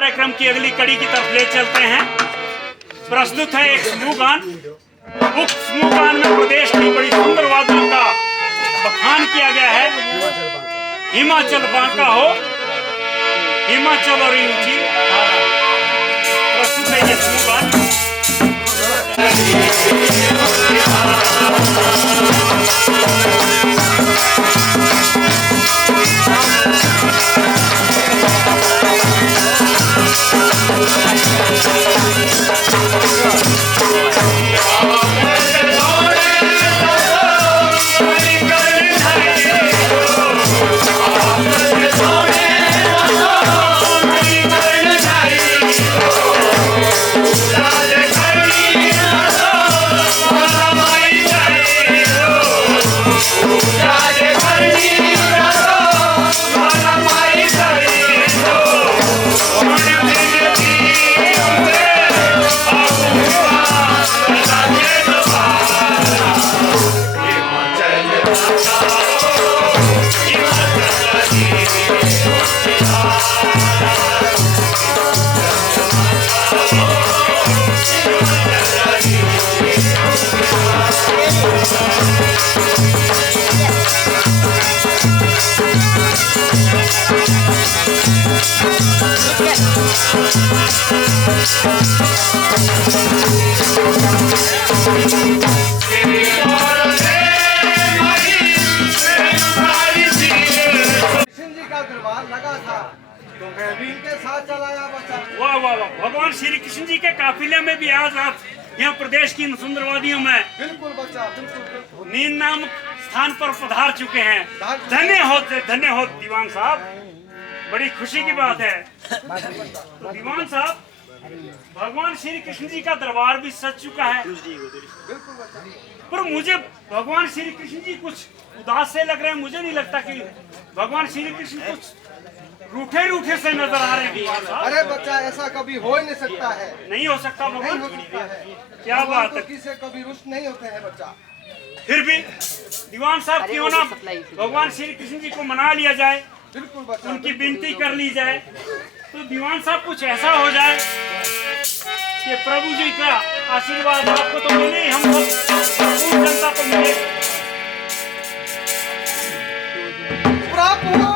कार्यक्रम की अगली कड़ी की तरफ ले चलते हैं। प्रस्तुत है एक समूह गान। उक्त समूह गान में प्रदेश की बड़ी सुंदर वादियों का बखान किया गया है। हिमाचल बांका हो, हिमाचल और ऊंची। प्रस्तुत है ये समूह गान। दरबार लगा था तो मैं भी इनके साथ चलाया बच्चा। वाह वाह वाह, भगवान श्री कृष्ण जी के काफिले में भी आज आप यहाँ प्रदेश की इन सुंदर वादियों में बिल्कुल बच्चा, बिल्कुल बिल्कुल नींद नामक स्थान पर पधार चुके हैं। धन्य हो दीवान साहब, बड़ी खुशी की बात है। तो दीवान साहब, भगवान श्री कृष्ण जी का दरबार भी सज चुका है, बिल्कुल बच्चा। पर मुझे भगवान श्री कृष्ण जी कुछ उदास से लग रहे हैं। मुझे नहीं लगता कि भगवान श्री कृष्ण कुछ रूठे रूठे से नजर आ रहे हैं दीवान साहब। अरे बच्चा, ऐसा कभी हो ही नहीं सकता है। नहीं हो सकता नहीं भगवान, हो सकता है। क्या बात है। किसी से कभी रुष्ट नहीं होते हैं बच्चा। फिर भी दीवान साहब क्यों ना भगवान श्री कृष्ण जी को मना लिया जाए, बिल्कुल बच्चा, उनकी विनती कर ली जाए। तो दीवान साहब कुछ ऐसा हो जाए कि प्रभु जी का आशीर्वाद आपको तो मिले, हम सब जनता को मिले। प्रभु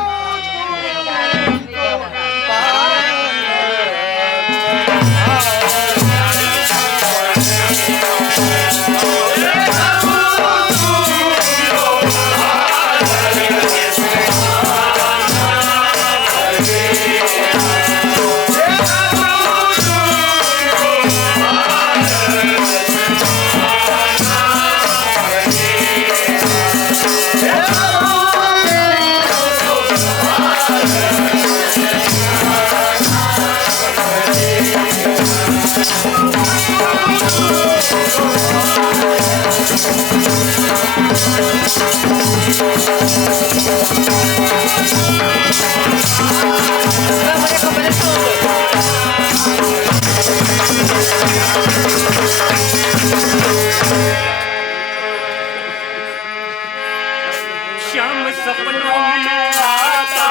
श्याम सपनों में आता,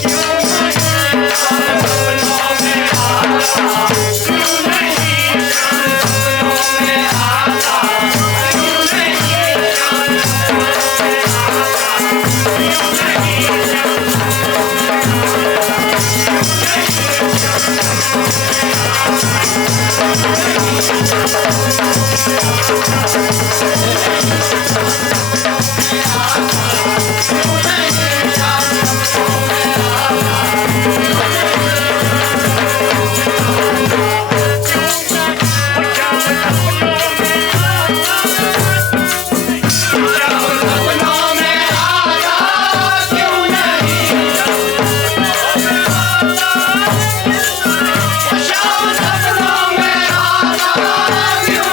क्यों नहीं सपनों में आता, क्यों नहीं सपनों में आता, क्यों नहीं सपनों में आता, क्यों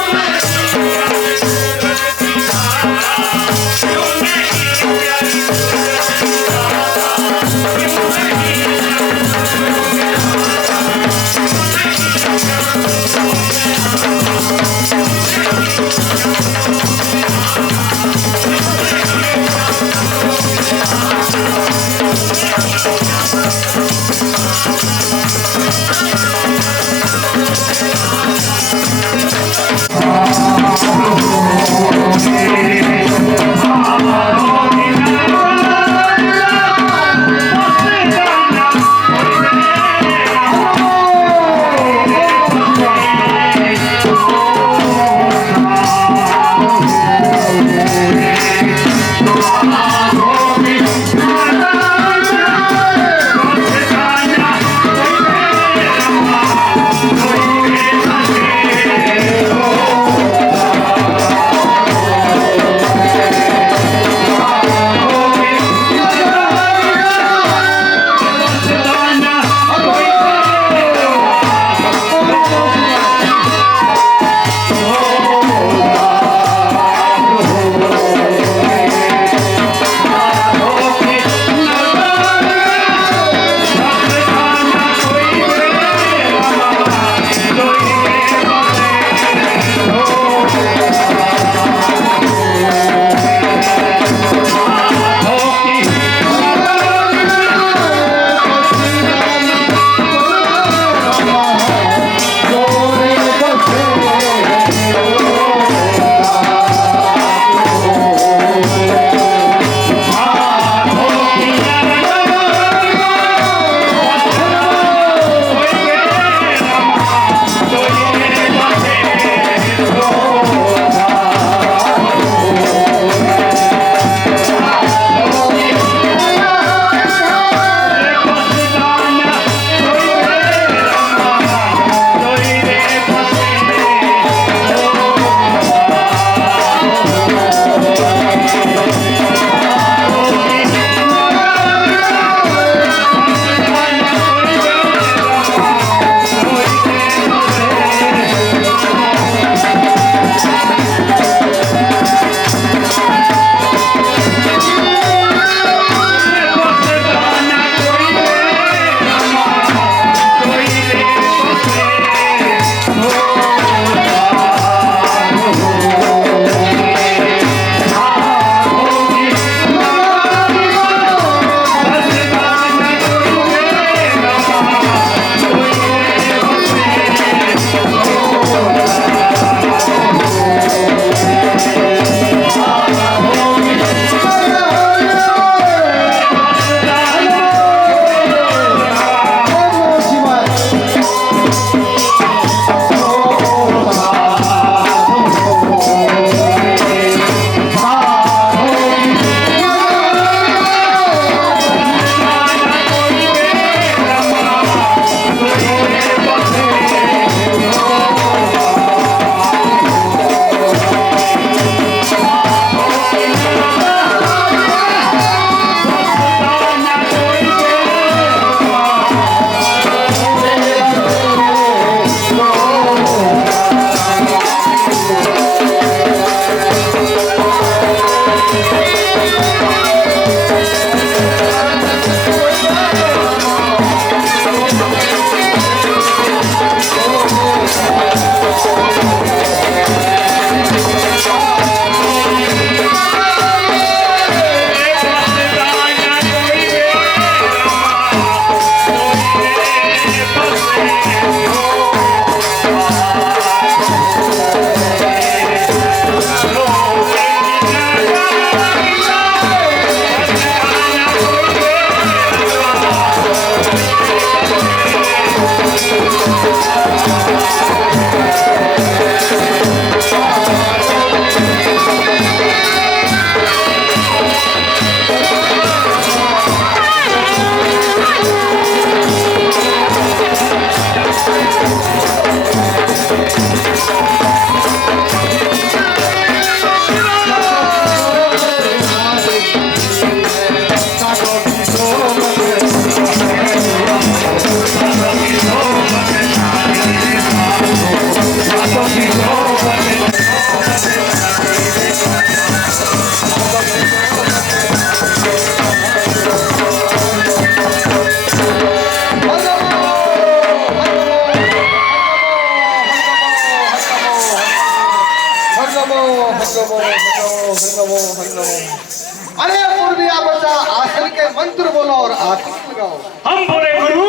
के मंत्र बोलो और आसन लगाओ। हम बोले गुरु।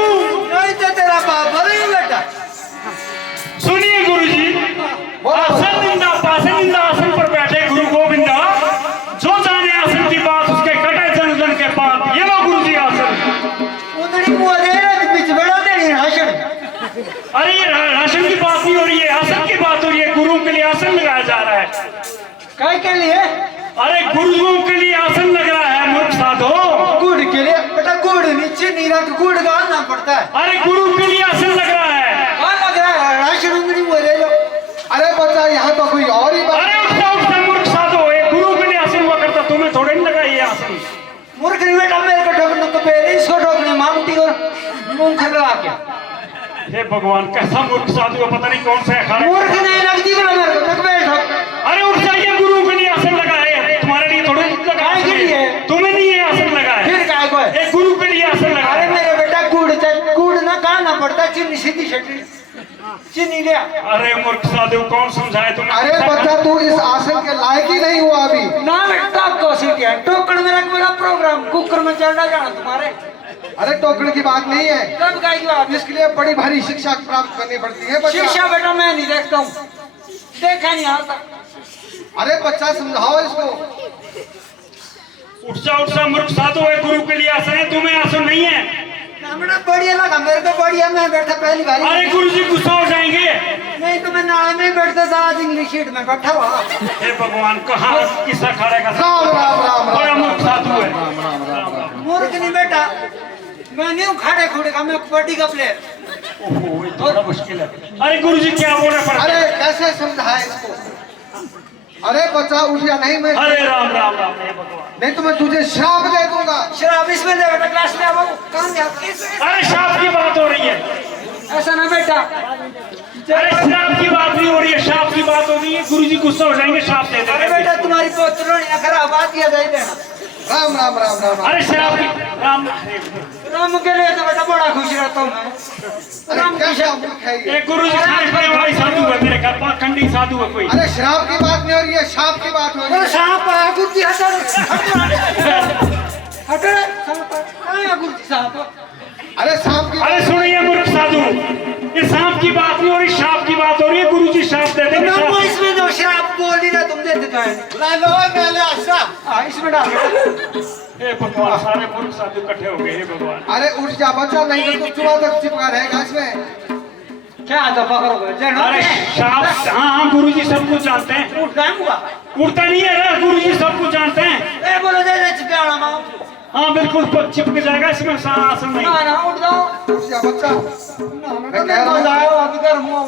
नहीं तो तेरा बाप बोले बेटा। सुनिए गुरु जी, आसन निंदा पासन निंदा आसन पर बैठे गुरु गोविंदा, जो जाने आसन की बात उसके कटे जन जन के पाप। ये लो गुरु जी आसन। उधरी मुँह दे रहे बीच बड़ा तेरी राशन। अरे ये राशन की बात नहीं हो रही है, आसन की बात हो रही है। गुरु के लिए आसन लगाया जा रहा है। काय के लिए? अरे गुरुओं के लिए आसन लग रहा है मूर्ख साधो। गुड़ के लिए बेटा, गुड़ नीचे नहीं रख, गुड़ गालना पड़ता है। अरे गुरु के लिए आसन लग रहा है। कहाँ लग रहा है? राशन उंगली मुँह दे लो। अरे बच्चा यहाँ तो कोई और ही बात। अरे उठा मूर्ख साधो, ये गुरु के लिए आसन हुआ करता, तुम्हें थोड़े नहीं लगा ये आसन। मूर्ख नहीं बेटा, मेरे को ठोकने को पहले इसको ठोकने मामटी और मुंह लगा के। हे भगवान, कैसा मूर्ख साधु है, पता नहीं कौन सा अखाड़ा। मूर्ख नहीं लगती बोला मेरे को, ठोक बैठ ठोक। अरे उठ जाइए, गुरु के लिए आसन लगा है, तुम्हारे लिए थोड़े लगा काय के लिए? तुम्हें नहीं है आसन लगा है। फिर काय को है? ये गुरु के लिए आसन लगा अरे है। मेरे बेटा गुड़ ना खाना पड़ता, चीनी सीधी छटी चीनी लिया। अरे मूर्ख साधु, कौन समझाए तुम्हें? अरे बच्चा, तू इस आसन के लायक ही नहीं हुआ अभी। ना बेटा को सीटिया टोकड़ में रख मेरा प्रोग्राम कुकर में चढ़ना जाना तुम्हारे। अरे टोकड़ की बात नहीं है, कब काय की बात? इसके लिए बड़ी भारी शिक्षा प्राप्त करनी पड़ती है बच्चा। शिक्षा बेटा मैं नहीं देखता हूँ, देखा नहीं आता। अरे बच्चा, समझाओ इसको। उठ जा मूर्ख साधु, है गुरु के लिए आसन है, तुम्हें आसन नहीं है। बेटा बढ़िया लगा मेरे को, बढ़िया। मैं बैठा पहली बार। अरे गुरु जी गुस्सा हो जाएंगे। नहीं तो मैं नाले में बैठता था, आज इंग्लिश शीट में बैठा हुआ। हे भगवान, कहाँ किस्सा खड़े का राम राम राम बड़ा राम मूर्ख साधु है। मूर्ख नहीं बेटा, मैं नहीं हूँ खाड़े खुड़े का, मैं कबड्डी का प्लेयर। ओहो, ये थोड़ा मुश्किल है। अरे गुरु जी क्या बोल रहे? अरे कैसे समझाए इसको? अरे बच्चा, उठ जा। नहीं मैं अरे राम राम राम, हे भगवान। नहीं तो मैं तुझे श्राप दे दूंगा। शराब इसमें दे बेटा, क्लास में आओ। कहाँ जा? अरे शाप की बात हो रही है। ऐसा ना बेटा। अरे श्राप की बात नहीं हो रही है, शाप की बात हो रही है। गुरु जी गुस्सा हो जाएंगे, शाप दे अरे देंगे। बेटा तुम्हारी पोतरों ने खराब बात किया दे देना। राम राम राम राम राम। अरे श्राप की राम राम के लिए तो बेटा बड़ा खुश रहता हूँ मैं। अरे कैसा मूर्ख है ये? ये गुरु जी खाने पीने वाली साधु है, मेरे घर पर खंडी साधु है कोई। अरे श्राप की बात नहीं हो रही है, शाप की बात हो रही अरे है। सांप आया गुरुजी, हटो हटो रे, सांप आया गुरुजी साहब। अरे सांप की अरे सुनिए मूर्ख साधु, ये सांप की बात नहीं हो रही, शाप की बात हो रही है। गुरु जी शाप दे देंगे। मैं शाप- इसमें दो शराब बोल ही ना, तुम दे देता है। हाँ इसमें डाल दो। हे भगवान, सारे मूर्ख साधु इकट्ठे हो गए। हे भगवान, अरे उठ जा बच्चा, नहीं तो तू सुबह तक चिपका रहेगा इसमें। क्या दफा करोगे? अरे शाप, हाँ गुरु जी सब कुछ जानते हैं। उठ जाऊंगा। उड़ता नहीं है, गुरु जी सब कुछ जानते हैं। ए बोलो दे दे चिपकाना माँ। हाँ बिल्कुल चिपक जाएगा, इसमें आसन नहीं। ना ना उठ जाओ। उठ जा बच्चा। मैं कह रहा हूँ अभी गर्म हुआ।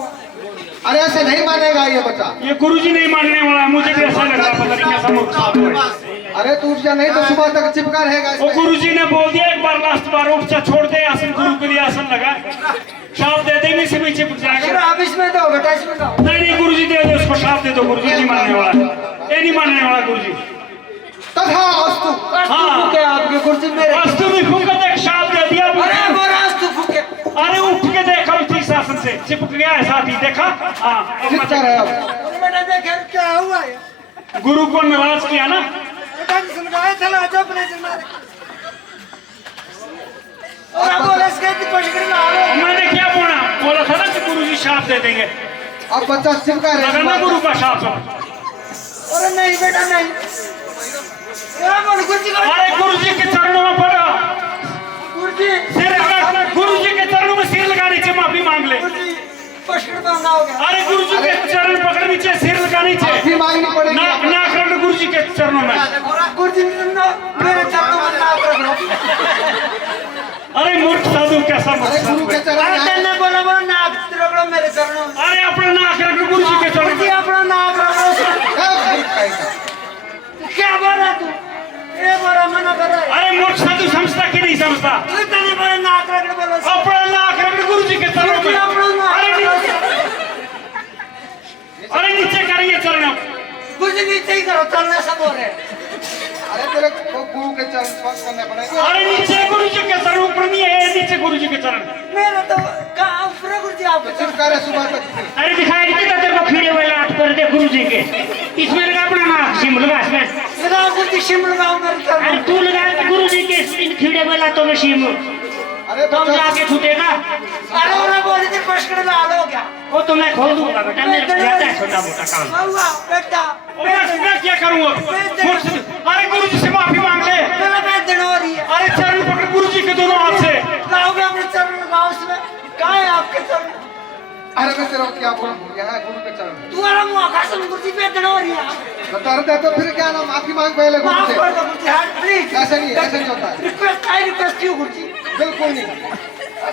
अरे ऐसे नहीं मानेगा ये बच्चा। ये गुरुजी नहीं मानने वाला है, मुझे भी ऐसा लग रहा है, पता नहीं कैसा मूर्ख साधु है। अरे तू उठ जा, नहीं तो सुबह तक चिपका रहेगा वो इसमें। गुरुजी ने बोल दिया एक बार, लास्ट बार, उठ जा, छोड़ दे आसन, गुरु के लिए आसन लगा, शाप दे देंगे, इसी में चिपक जाएगा। शराब इसमें दो बेटा, इसमें दो। नहीं गुरुजी दे दो उसको, शाप दे दो। गुरुजी नहीं मानने वाला, ये नहीं मानने वाला गुरुजी। तथा अस्तु। हाँ फूके आपके कुर्सी मेरे। अस्तु भी फूका, देख शाप दे दिया। अरे बोरा अस्तु फूके। अरे उठ के देखा उसी शासन से चिपक गया है साथी, देखा? हाँ अब चिपका मत- रहे अब। बेटा देखे क्या हुआ है? गुरु को नाराज किया ना। बेटा सुनवाए चला जब नहीं सुना। और अब बोले इसके पकड़ ला लो। मैंने क्या बोला था ना कि गुरुजी शाप दे देंगे। अब बच्चा चिपका लगा ना गुरु का शाप। अरे नहीं बेटा नहीं। गुरुजी अरे गुरुजी के चरणों में पड़ा, गुरुजी सिर लगा, गुरुजी के चरणों में सिर लगा, नीचे माफी मांग ले। गुरुजी पकड़ मांगा हो गया। अरे गुरुजी के चरण पकड़, नीचे सिर लगा, नीचे माफी मांगनी पड़ेगी। नाक रख गुरुजी के चरणों में। गुरुजी मेरे चरणों में नाक रख लो। अरे मूर्ख साधु, कैसा मूर्ख अरे साधु गुरु के है। चरण अरे में तेने बोला वो नाक रख लो मेरे चरणों में। अरे अपना नाक रख गुरुजी के चरणों गुरुजी में। अपना नाक रख लो। क्या मूर्ख है ये? क्या बोल रहा तू? ये बोला मना कर रहा है। अरे मूर्ख साधु समझता कि नहीं समझता? तू तेने बोला नाक रख लो बोलो। अपना नाक रख गुरुजी के चरणों गुरुजी में। अपना नाक अरे रख लो। अरे नीचे करिए चरण। गुरुजी नीचे ही करो, चलने सब हो रहे हैं। अरे तेरे को गुरु के चरण स्पर्श करने पड़ेंगे। अरे नीचे गुरुजी के चरण, ऊपर नहीं है, नीचे गुरुजी के चरण। मेरा तो कहाँ ऊपर गुरुजी आप चिपका रहे सुबह तक। अरे दिखाई नहीं देता तेरे को खीरे वाला हाथ पर दे गुरुजी के, इसमें लगा अपना नाक, सिम लगा इसमें। मेरा गुरुजी गुरुजी शिम लगाओ मेरे चरण अरे तू लगा गुरु जी के इन खीड़े वाला तो मशीन अरे तुम बच्चा जाके छूटेगा। अरे उन्हें बोले थे पकड़ ला लो क्या वो तो मैं खोल दूंगा बेटा, मेरे को रहता है छोटा मोटा काम। बाबा बेटा मैं क्या करूंगा? अरे गुरु जी से माफी मांग ले। मेरा मैं दिन हो रही है अरे चरण पकड़ गुरु जी के दोनों हाथ से। लाओगे अपने चरण लगाओ उसमें कहाँ है आपके चरण अरे मैं तेरा क्या बोलूं, यहाँ है गुरु के चरण। तुम्हारा मुँह आकाश में गुरुजी पे दिन हो रही है बता रहे तो फिर क्या ना माफी मांग पहले गुरु माफ से। कर दो गुरुजी हाँ प्लीज ऐसा नहीं होता है। रिक्वेस्ट क्यों गुरुजी बिल्कुल नहीं।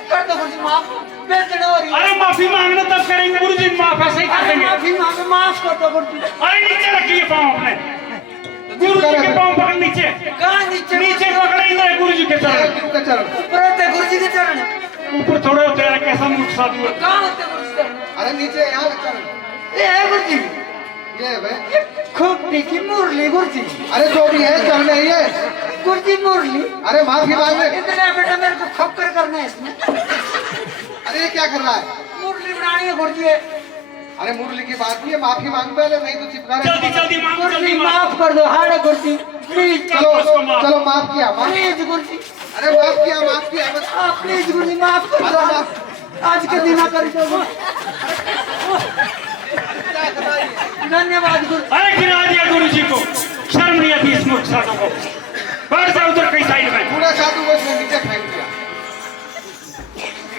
कर दो गुरुजी माफ मैं दिन हो रही है अरे माफी मांगना तब करेंगे गुरु जी, माफ ऐसे ही कर अरे देंगे। माफी मांगो माफ कर दो गुरुजी अरे नीचे रखिए पाँव अपने, गुरु जी के पाँव पकड़ नीचे, कहाँ नीचे नीचे पकड़े इधर गुरु जी के ये चरण। गुरु के चरण। ऊपर होते हैं गुरुजी के चरण ऊपर थोड़े होते हैं, कैसा मूर्ख साधु है। कहाँ होते हैं गुरुजी के चरण अरे नीचे यहाँ के चरण। ये है गुरुजी ये है भाई। खूब देखी मुरली गुरुजी अरे जो भी है चरण है ये। गुरुजी मुरली अरे माफी मांग ले। इतना बेटा मेरे को खपकर करना है इसमें अरे ये क्या कर रहा है? मुरली बनानी है गुरुजी अरे मुरली की बात नहीं है, माफी मांग पहले, नहीं तो चिपका रहे। जल्दी जल्दी मांगो, गुरुजी जल्दी मांगो। माफ कर दो हाड़े गुरुजी प्लीज चलो उसको माफ। चलो माफ किया माफ। प्लीज गुरुजी अरे माफ किया बस। प्लीज गुरुजी माफ कर दो आज के दिन कर दो धन्यवाद गुरु अरे गिरा दिया गुरु जी को, शर्म नहीं आती इस मूर्ख साधु को। बैठ जाओ उधर कहीं साइड में। पूरा साधु को इसने नीचे फेंक दिया।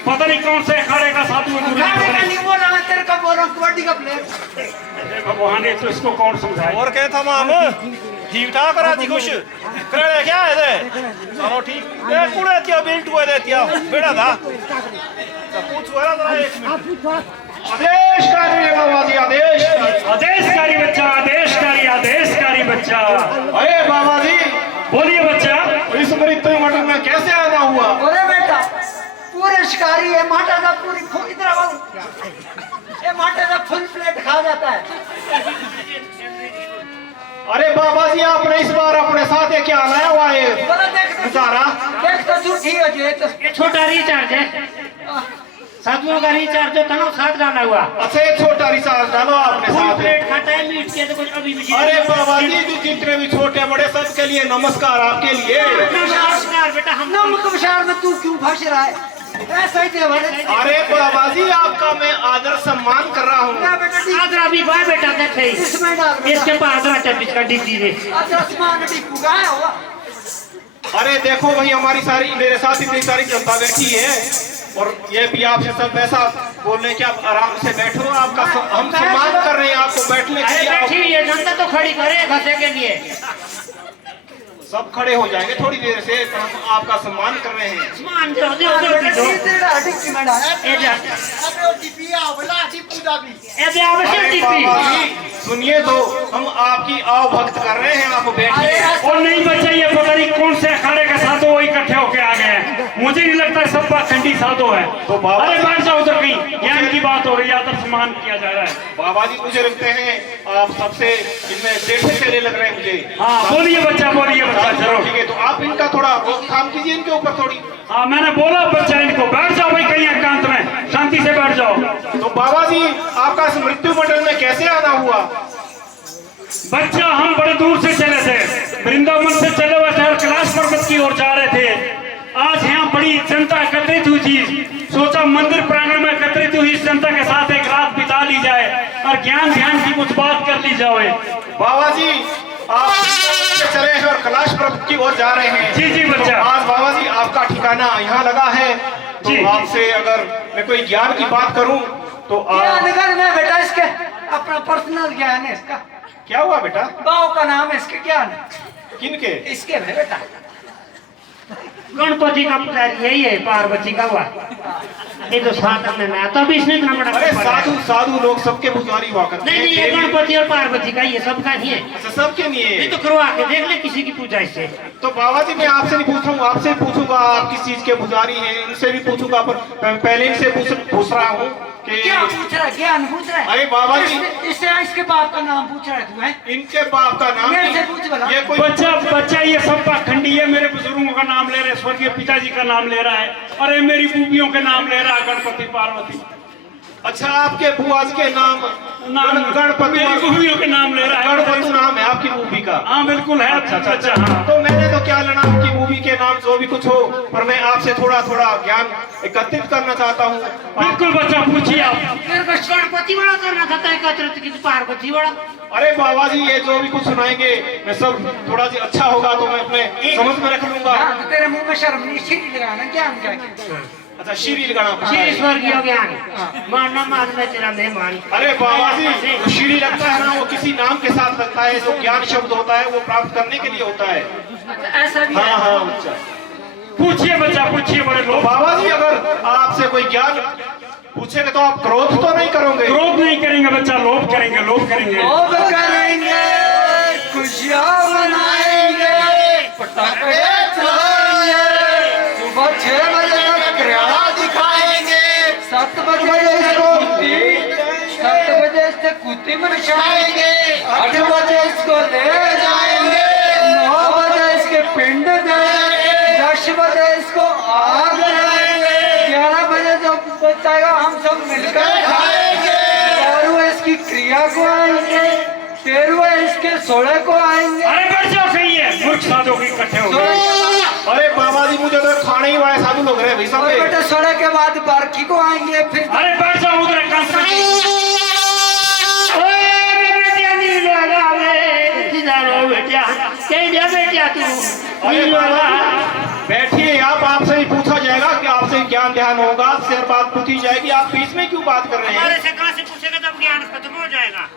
पता नहीं कौन से अखाड़े का साधु है गुरु जी, खाने पता का नहीं। नहीं बोला मैं तेरे को बोल रहा हूँ कबड्डी का प्लेयर देखो वहाँ ने तो इसको कौन समझाए। और क्या तमाम ठीक ठाक राती खुश करे क्या है दे चलो ठीक ए कुड़े तिया बिल्ट हुए दे तिया बेटा था तो पूछ वाला जरा एक मिनट आदेश कारी है बाबा जी आदेश आदेशकारी बच्चा, आदेशकारी, आदेशकारी बच्चा। अरे बाबा जी बोलिए बच्चा। इस मृत्यु मटन में कैसे आना हुआ? अरे बेटा पूरे शिकारी है माटा का पूरी इधर आओ ये माटा का फुल प्लेट खा जाता है अरे बाबा जी आपने इस बार अपने साथ ये क्या लाया हुआ है बोला देख बेचारा? तो झूठी हो जो तो ये छोटा रिचार्ज है, साधुओं का रिचार्ज जो था ना साथ डाला हुआ। अच्छा एक छोटा रिचार्ज डालो आपने फुल साथ प्लेट खाता है मीट के तो कुछ अभी भी। अरे बाबा जी जो जितने भी छोटे बड़े सबके लिए नमस्कार आपके लिए। नमस्कार बेटा। हम नमक विचार में तू क्यों फंस रहा है ऐसा ही दे वाले अरे बाबा जी आपका मैं आदर सम्मान कर रहा हूँ। क्या बेटा डी आदरा भी बा बेटा देखे इसमें डाल बेटा। इसके पास आदरा चब्बीस का डिग्री दे। आज आसमान डिपू का है हुआ अरे देखो भाई हमारी सारी मेरे साथ इतनी सारी जनता बैठी है और ये भी आपसे सब वैसा बोल रहे हैं कि आप आराम से बैठो, आपका हम सम्मान कर रहे हैं आपको बैठने के अरे लिए। बैठी आप ये जनता तो खड़ी करे घसे के लिए। सब खड़े हो जाएंगे थोड़ी देर से, तो हम आपका सम्मान कर रहे हैं। मान दो दे उधर भी दो। डिक्की में डाला ए जा अबे वो डिपी आओ बोला डिपू दा भी ए बे आवश्यक अरे टिप्पी। बाबा जी सुनिए तो हम आपकी आओ भक्त कर रहे हैं, आप बैठिए। और नहीं बच्चा, ये पता नहीं कौन से अखाड़े के साधु वो इकट्ठे होके आ गए हैं। मुझे नहीं लगता सब पाखंडी साधु है। तो बाबा अरे बैठ जाओ उधर कहीं, ज्ञान की बात हो रही है, आदर सम्मान किया जा रहा है। बाबा जी मुझे लगते हैं आप सबसे इनमें सेठे चेहरे लग रहे हैं मुझे। हाँ बोलिए बच्चा, बोलिए बच्चा जरूर। ठीक है तो आप इनका थोड़ा रोकथाम कीजिए इनके ऊपर थोड़ी। हाँ मैंने बोला बच्चा इनको बैठ जाओ भाई कहीं एकांत में, शांति से बैठ जाओ। तो बाबा जी आपका इस मृत्यु मंडल में कैसे आना हुआ? बच्चा हम बड़े दूर से चले थे, वृंदावन से चले हुए थे और कैलाश पर्वत की ओर जा रहे थे। आज यहाँ बड़ी जनता एकत्रित हुई थी, सोचा मंदिर प्रांगण में एकत्रित हुई इस जनता के साथ एक रात बिता ली जाए और ज्ञान ध्यान की कुछ बात कर ली जाए। बाबा जी आप से चले हैं और कैलाश पर्वत की ओर जा रहे हैं। जी जी बच्चा। तो आज बाबा जी आपका ठिकाना यहाँ लगा है, जी। तो आपसे अगर मैं कोई ज्ञान की बात करूं तो ज्ञान घर में बेटा इसके अपना पर्सनल ज्ञान है इसका क्या हुआ बेटा? बाव का नाम है इसके ज्ञान किनके? इसके है बेटा गणपति का पुजारी यही है, पार्वती का हुआ। ये तो साथ में मैं तो अभी इसने इतना बड़ा अरे पड़ा है। साधु साधु लोग सबके पुजारी हुआ करते नहीं नहीं ये हैं। गणपति और पार्वती का ये सबका नहीं है। अच्छा सबके नहीं लिए। तो करवा के देख ले किसी की पूजा इससे। तो बाबा जी मैं आपसे नहीं पूछ रहा हूँ, आपसे पूछूंगा आप किस चीज के पुजारी हैं, इनसे भी पूछूंगा, पर पहले इनसे पूछ रहा हूँ कि क्या पूछ रहा है ज्ञान पूछ रहा है अरे बाबा जी इससे इसके बाप का नाम पूछ रहा है तू है इनके बाप का नाम मेरे से पूछ भला। ये कोई बच्चा ये सब पाखंडी है, मेरे बुजुर्गों का नाम ले रहे, स्वर्गीय पिताजी का नाम ले रहा है, अरे मेरी बूबियों के नाम ले रहा है, गणपति पार्वती। अच्छा आपके बुआ जी के नाम गणपति मेरी मूवियों के नाम ले रहा है। गणपति नाम है आपकी मूवी का? हाँ बिल्कुल है। अच्छा हाँ। तो मैंने तो क्या लेना आपकी मूवी के नाम जो भी कुछ हो, पर मैं आपसे थोड़ा थोड़ा ज्ञान एकत्रित करना चाहता हूँ। बिल्कुल बच्चा, पूछिए आप। मेरे को गणपति वाला करना था, तय एकत्रित की पार्वती वाला। अरे बाबा जी, ये जो भी कुछ सुनाएंगे मैं सब थोड़ा सा अच्छा होगा तो मैं अपने समझ में रख लूंगा। हाँ, तो तेरे मुंह में शर्म नहीं, सीटी लगाना ज्ञान क्या है? अच्छा, शीरी लगाना पड़ता श्री है। स्वर्गीय ज्ञान मानना मान में तेरा मेहमान। अरे बाबा जी, जो शीरी लगता है ना, वो किसी नाम के साथ लगता है। जो ज्ञान शब्द होता है वो प्राप्त करने के लिए होता है। अच्छा, ऐसा भी है। हाँ हाँ बच्चा, पूछिए बच्चा, पूछिए बड़े लोग। बाबा जी अगर आपसे कोई ज्ञान पूछेंगे तो आप क्रोध तो नहीं करोगे? क्रोध नहीं करेंगे बच्चा, लोभ करेंगे, लोभ करेंगे। लोभ करेंगे, खुशियाँ मनाएंगे, पटाखे चलाएंगे, सुबह 6 बजे तक क्रिया दिखाएंगे, 7 बजे इसको 7 बजे इससे कुत्ती मचाएंगे, 8 बजे इसको ले जाएंगे, 9 बजे इसके पिंड देंगे, 10 बजे इसको आग लगाएंगे, 11 बजे जब बचाएगा हम सब मिलकर खाएंगे, 12 इसकी क्रिया को आएंगे, 13 इसके सोड़े को आएंगे। अरे बैठ जाओ, सही है। मूर्ख साधु के इकट्ठे हो गए। अरे बाबा जी, मुझे तो खाने ही वाले साधु लोग रहे भाई सब। और बेटे सोड़े के बाद बारकी को आएंगे, फिर अरे बैठ जाओ उधर, कान से। अरे बाबा बैठिए आप, आपसे ही पूछा जाएगा कि आपसे ज्ञान ध्यान होगा, आपसे हर बात पूछी जाएगी। आप बीच में क्यों बात कर रहे हैं? हमारे से कहाँ से पूछेगा जब ज्ञान खत्म हो जाएगा।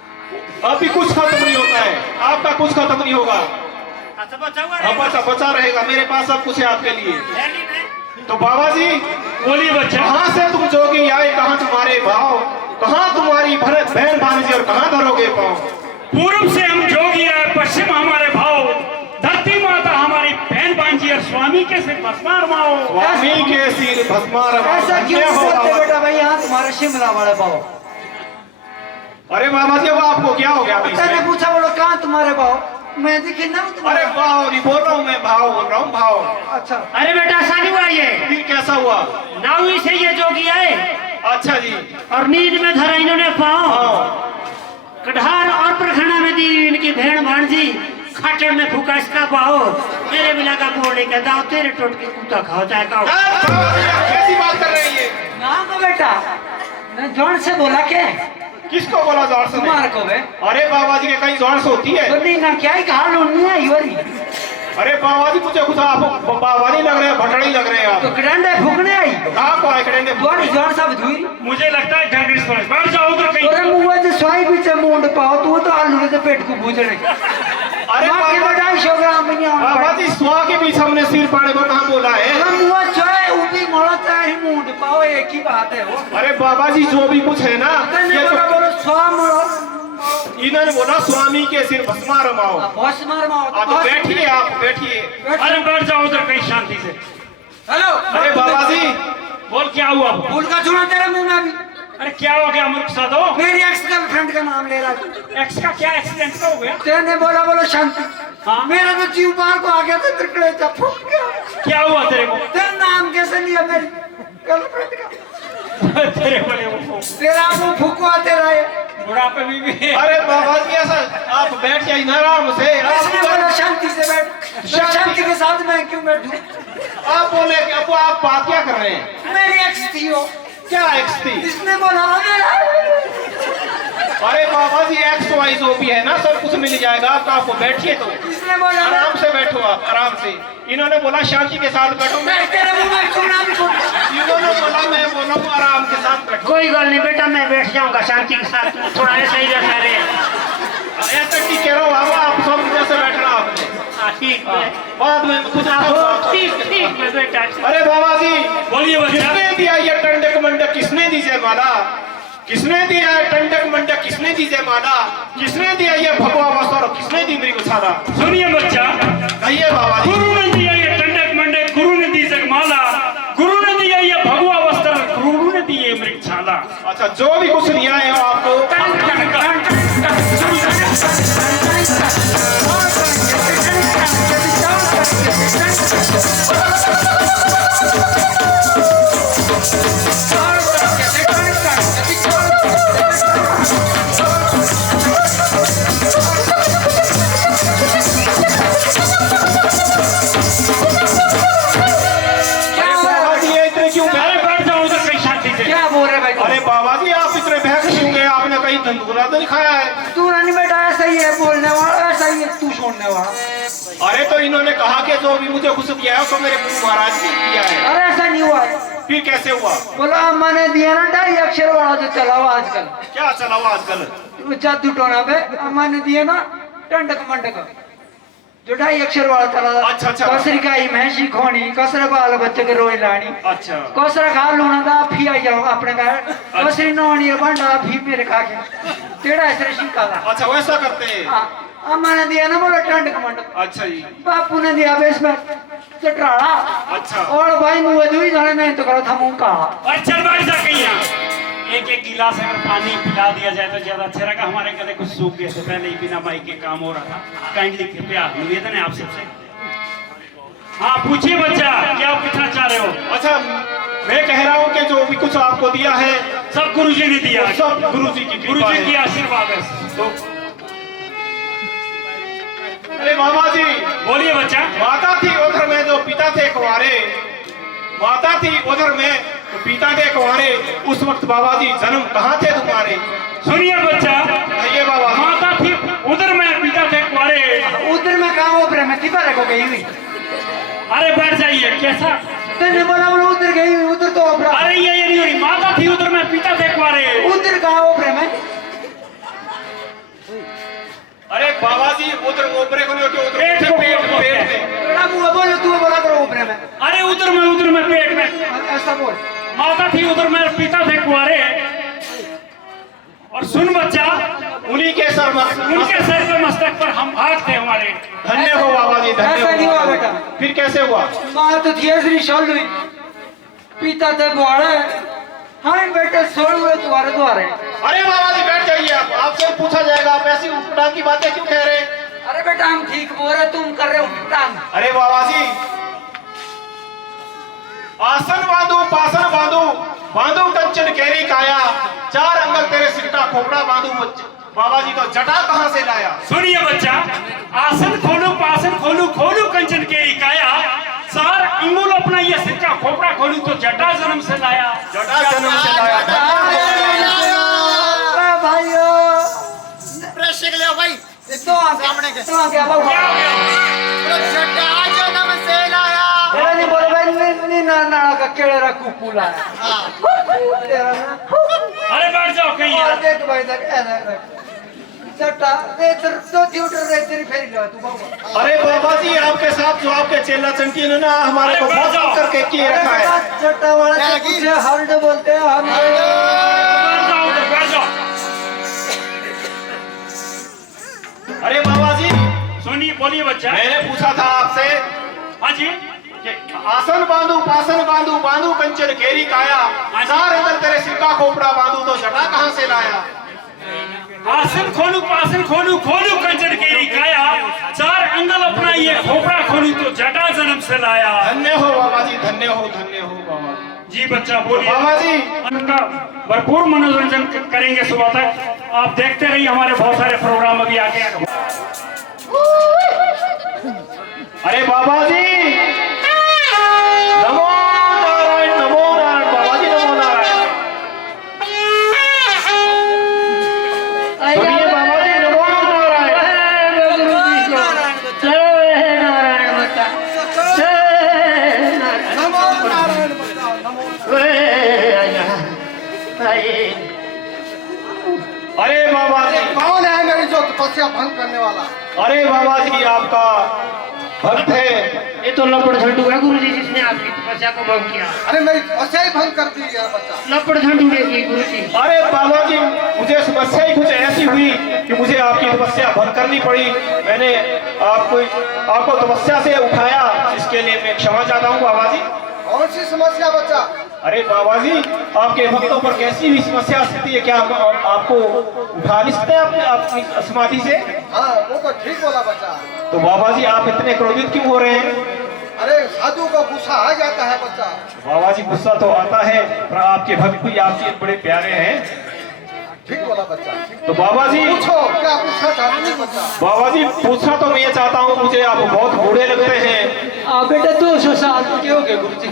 अभी कुछ खत्म नहीं होता है, आपका कुछ खत्म नहीं होगा। अच्छा बचा हुआ अब बचा बचा रहेगा, मेरे पास सब कुछ है आपके लिए। रहेगा। तो बाबा जी, बोलिए बच्चा। कहाँ से तुम जोगी आए, कहाँ तुम्हारे भाव, कहाँ तुम्हारी बहन भांजी और कहाँ धरोगे पाँव? पूर्व से हम जोगी आए, पश्चिम हमारे भाव, धरती माता हमारी बहन बांझी और स्वामी के सिर भस्मार माओ। स्वामी के सिर भस्मार माओ। ऐसा क्यों बोलते बेटा भाई? यहाँ तुम्हारे शिमला वाले भाव। अरे बाबा जी, अब आपको क्या हो गया अभी से? मैंने पूछा, बोलो कहाँ तुम्हारे भाव? मैं दिखे ना अरे भाव नहीं बोल रहा हूँ मैं, भाव बोल रहा हूँ, भाव। अच्छा, अरे बेटा ऐसा नहीं हुआ ये, फिर कैसा हुआ? नावी से ये जोगी आए अच्छा जी। और नींद में धरा इन्होंने पाँव, हाँ। कटहार और प्रखंडा में दी इनकी भेड़ भांजी, खाचड़ में फूका इसका पाओ, मेरे बिना का बोलने का दाव, तेरे टोट के कुत्ता खाओ चाहे खाओ। बाबा जी, आप कैसी बात कर रहे हैं ये? ना को बेटा, मैं जोर से बोला क्या? किसको बोला जोर से? तुम्हारे को बे? अरे बाबा जी के कहीं जोर से होती है? तो नहीं ना, क्या ही कहा लोनी है योरी? अरे बाबा जी, मुझे कुछ आप बाबा नहीं लग रहे हैं, भटड़ी लग रहे हैं आप। तो करंडे फूकने आई? कहाँ को आए करेंगे? तुम्हारी जोर सब धुई? मुझे लगता है जगदीश पर बैठ जाओ उधर कहीं। तोरे मुंह में स्वाई पीछे मुंड पाओ, तू तो आलू के पेट को भूजने। अरे माँ के बाबा, बड़ाई शोग्राम में नहीं बाबा जी स्वा के बीच हमने सिर पाड़े को कहाँ बोला है? हम मुंह चाहे ऊपी मोड़ा चाहे मुंड पाओ, एक ही बात है वो। अरे बाबा जी, जो भी कुछ है ना, मैंने ये बोला तो बोलो स्वा मोड़ो, इन्होंने बोला स्वामी के सिर भस्मा रमाओ। बस मार माओ। तो बैठिए आप, बैठिए। अरे बैठ जाओ उधर कहीं शांति से। हेलो, अरे बाबा जी, बोल क्या हुआ? फूल का चूना तेरे मुंह में भी। अरे क्या हो गया मूर्ख साधो? मेरी एक्स गर्लफ्रेंड का नाम ले रहा था। एक्स का क्या एक्सीडेंट का हो गया? तेने बोला बोलो शांति। हाँ? मेरा तो जीव बाहर को आ गया था, तिरकड़े जा फूक गया। क्या हुआ तेरे को? तेरा नाम कैसे लिया मेरी गर्लफ्रेंड का? तेरे को ले वो तेरा मुंह फूकवा तेरा है। बुढ़ापे में भी। अरे बाबा जी, ऐसा आप बैठ जाइए ना आराम से। इसने बोला शांति से बैठ। शांति के साथ मैं क्यों बैठूं? आप बोले कि अब आप बात क्या कर रहे हैं? मेरी एक्स थी वो। क्या एक्स थी? इसने बोला मेरा। अरे बाबा जी, एक्स वाई जो भी है ना, सब कुछ मिल जाएगा। आप बैठिए तो इसने बोला आराम से बैठो, आप आराम से। इन्होंने बोला शांति के साथ बैठो, मैं तेरे मुंह में चूना भी फूक। इन्होंने बोला मैं बोला हूँ आराम के साथ बैठो। कोई गल नहीं बेटा, मैं बैठ जाऊंगा शांति के साथ, थोड़ा ऐसा ही रहता रहे। ऐसा ठीक कह रहा हूँ बाबा, आप सब जैसे बैठना आपने। ठीक है, बाद में कुछ ठीक ठीक है बेटा। अरे बाबा जी, बोलिए बच्चा। किसने दिया ये टंडक मंडक, किसने दी जयमाला? किसने दिया है टंडक मंडक, किसने दी जयमाला? किसने दिया ये भगवा वस्त्र, किसने दी मृगछाला? सुनिए बच्चा, कहिए बाबा जी। गुरु ने दिया ये टंडक मंडक, गुरु ने दी जगमाला, गुरु ने दिया ये भगवा वस्त्र, गुरु ने दी ये मृगछाला। अच्छा, जो भी कुछ दिया है आपको, Start धंधुला तो नहीं खाया है। तू नहीं बेटा, ऐसा ही है बोलने वाला, ऐसा ही है तू छोड़ने वाला। अरे तो इन्होंने कहा कि जो भी मुझे खुश किया है तो मेरे गुरु महाराज ने किया है। अरे ऐसा नहीं हुआ है। फिर कैसे हुआ? बोला अम्मा ने दिया ना 2.5 अक्षर वाला जो चला हुआ आजकल, क्या चला हुआ आजकल? जादू टोना पे अम्मा ने दिया ना टंडक मंडक, जो 2.5 अक्षर वाला चला। अच्छा, अच्छा। कसरी गाई भैंसी खोनी, कसरा बाल बच्चे के रोई लानी, अच्छा कसरा खा लूना था फी आई जाओ अपने घर, कसरी नौनी बंडा फी मेरे खा के टेढ़ा ऐसे शिका था। अच्छा वैसा करते हैं। हाँ, अम्मा ने दिया ना बोला टंडक मंडक, अच्छा जी। बापू ने दिया बेस में चटराड़ा। अच्छा। और भाई मुँह दुई जाने नहीं तो करा था मुँह का। और चल बैठ जा कहीं यहाँ। एक एक गिलास अगर पानी पिला दिया जाए तो ज्यादा अच्छा रहेगा। हमारे गले कुछ सूख गए थे पहले ही, बिना माई के काम हो रहा था। काइंडली कृपया निवेदन है आप सबसे। हाँ पूछिए बच्चा, क्या आप पूछना चाह रहे हो? अच्छा मैं कह रहा हूँ कि जो भी कुछ आपको दिया है सब गुरुजी ने दिया, सब गुरुजी की कृपा गुरुजी है। की आशीर्वाद है। तो अरे मामा जी, बोलिए बच्चा। माता थी उधर में जो पिता थे कुंवारे, माता थी उधर में तो पिता थे कुंवारे, उस वक्त बाबा जी जन्म कहाँ थे तुम्हारे? सुनिए बच्चा, कहिए बाबा जी। माता थी उधर में, पिता थे कुंवारे। उधर में कहा वो प्रेम की बारे को गई हुई। अरे बैठ जाइए। कैसा? तेने बोला बोला उधर गई हुई, उधर तो अपना। अरे ये नहीं हुई। माता थी उधर में, पिता थे कुंवारे। उधर कहा वो प्रेम है। अरे बाबा जी उधर ओपरे को नहीं होती, उधर पेट पेट को पेट बोलते हैं। में। बेटा मुँह बोलो, तू बोला करो वो प्रेम है। अरे उधर में पेट में। ऐसा बोल। माता थी उधर में, पिता थे कुंवारे। और सुन बच्चा, उन्हीं के सर उनके सर पे मस्तक पर हम भाग थे हमारे। धन्य हो बाबा जी, धन्य ऐसा नहीं हुआ बेटा। फिर कैसे हुआ? माँ तो थी ऐसी शॉल हुई, पिता थे बुआड़े, हम बेटे सोड़ हुए तुम्हारे द्वारे। अरे बाबा जी बैठ जाइए, आप आपसे पूछा जाएगा। आप ऐसी उठपटांग की बातें क्यों कह रहे हैं? अरे बेटा हम ठीक बोल रहे, तुम कर रहे हो उठटांग। अरे बाबा जी, आसन बांधू पासन बांधू, बांधू कंचन केरी काया, 4 अंगल तेरे सिर का खोपड़ा बांधू। बाबा जी तो जटा कहाँ से लाया? सुनिए बच्चा, आसन खोलू पासन खोलू, खोलू कंचन केरी काया, 4 अंगुल अपना ये सिर का खोपड़ा खोलू तो जटा जन्म से लाया। जटा जन्म से लाया। भाइयों प्रेस के लिए भाई तो आगे बाबू मेरा नहीं बोलो भाई, नहीं ना का केड़े रखू पुला तेरा ना। अरे बैठ जाओ कहीं और यार। देख भाई तक ऐसा चट्टा इधर तो थिएटर रे तेरी फेरी लो तू बाबू। अरे बाबा जी आपके साथ जो आपके चेला चंटी ने ना हमारे को अरे बैठ जाओ। बहुत करके किए रखा है। चट्टा वाला से कुछ हर्ड बोलते हैं हम। बैठ जाओ उधर, बैठ जाओ। अरे बाबा जी सुनिए, बोलिए बच्चा। मैंने पूछा था आपसे हाँ जी। कि आसन बांधू पासन बांधू, बांधू कंचन केरी काया, 4 अंगल तेरे सिर का खोपड़ा बांधू तो जटा कहाँ से लाया? आसन खोलू पासन खोलू, खोलू कंचन केरी काया, 4 अंगल अपना ये खोपड़ा खोलू तो जटा जन्म से लाया। धन्य हो बाबा जी, धन्य हो बाबा जी। जी बच्चा बोलिए। बाबा जी उनका भरपूर मनोरंजन करेंगे सुबह तक। आप देखते रहिए, हमारे बहुत सारे प्रोग्राम अभी आगे। अरे बाबा जी नमो नारायण, नमो नारायण। बाबा जी नमो नारायण। सुनिए बाबा जी, नमो नारायण। अरे बाबा जी, कौन है मेरी जो तपस्या भंग करने वाला? अरे बाबा जी आपका भक्त है। ये तो लपड़ झंडू है गुरुजी, जिसने आपकी तपस्या को भंग किया। अरे मेरी तपस्या ही भंग कर दी है बच्चा। लपड़ झंडू देखिए गुरुजी। अरे बाबा जी मुझे समस्या ही कुछ ऐसी हुई कि मुझे आपकी तपस्या भंग करनी पड़ी। मैंने आपको तपस्या से उठाया, इसके लिए मैं क्षमा चाहता हूँ बाबा जी। कौन सी समस्या बच्चा? अरे बाबा जी आपके भक्तों पर कैसी भी समस्या आ सकती है, क्या आपको उठा नहीं सकते अपनी समाधि से? हाँ वो तो ठीक बोला बच्चा। तो बाबा जी आप इतने क्रोधित क्यों हो रहे हैं? अरे साधु को गुस्सा आ जाता है बच्चा। बाबा जी गुस्सा तो आता है, पर आपके भक्त भी आपके बड़े प्यारे हैं। ठीक बोला बच्चा। तो बाबा जी पूछो क्या पूछना चाहते हैं बच्चा? बाबा जी पूछना तो मैं ये चाहता हूँ, मुझे आप बहुत बूढ़े लगते हैं। बेटा 200 साल के हो गए गुरुजी।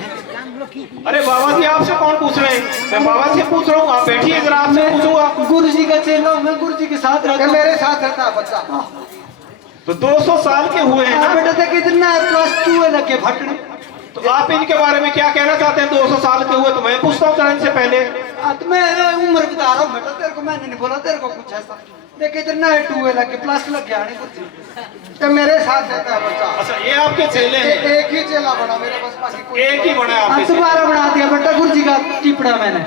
अरे बाबा जी आपसे कौन पूछ रहे हैं? मैं बाबा से पूछ रहा हूँ, आप बैठिए जरा, आपसे पूछूंगा। गुरु जी का चेला हूं, मैं गुरु जी के साथ रहता ये हूं। मेरे साथ रहता है बच्चा। तो 200 साल के हुए हैं हाँ ना? बेटा देख कितना +2 है लगे फटने। तो आप इनके बारे में क्या कहना चाहते हैं? 200 साल के हुए तो मैं पूछता हूँ जरा इनसे पहले। मैं उम्र बता रहा हूँ बेटा तेरे को, मैंने नहीं बोला तेरे को कुछ ऐसा। देख कितना है 2 लगे प्लस लग गया नहीं कुछ। ये मेरे साथ रहता है बच्चा। अच्छा ये आपके चेले हैं? एक ही चेला बना मेरे बस, बाकी कोई एक ही बना है आपके से? दोबारा बना दिया बेटा गुरु जी का टिपड़ा मैंने।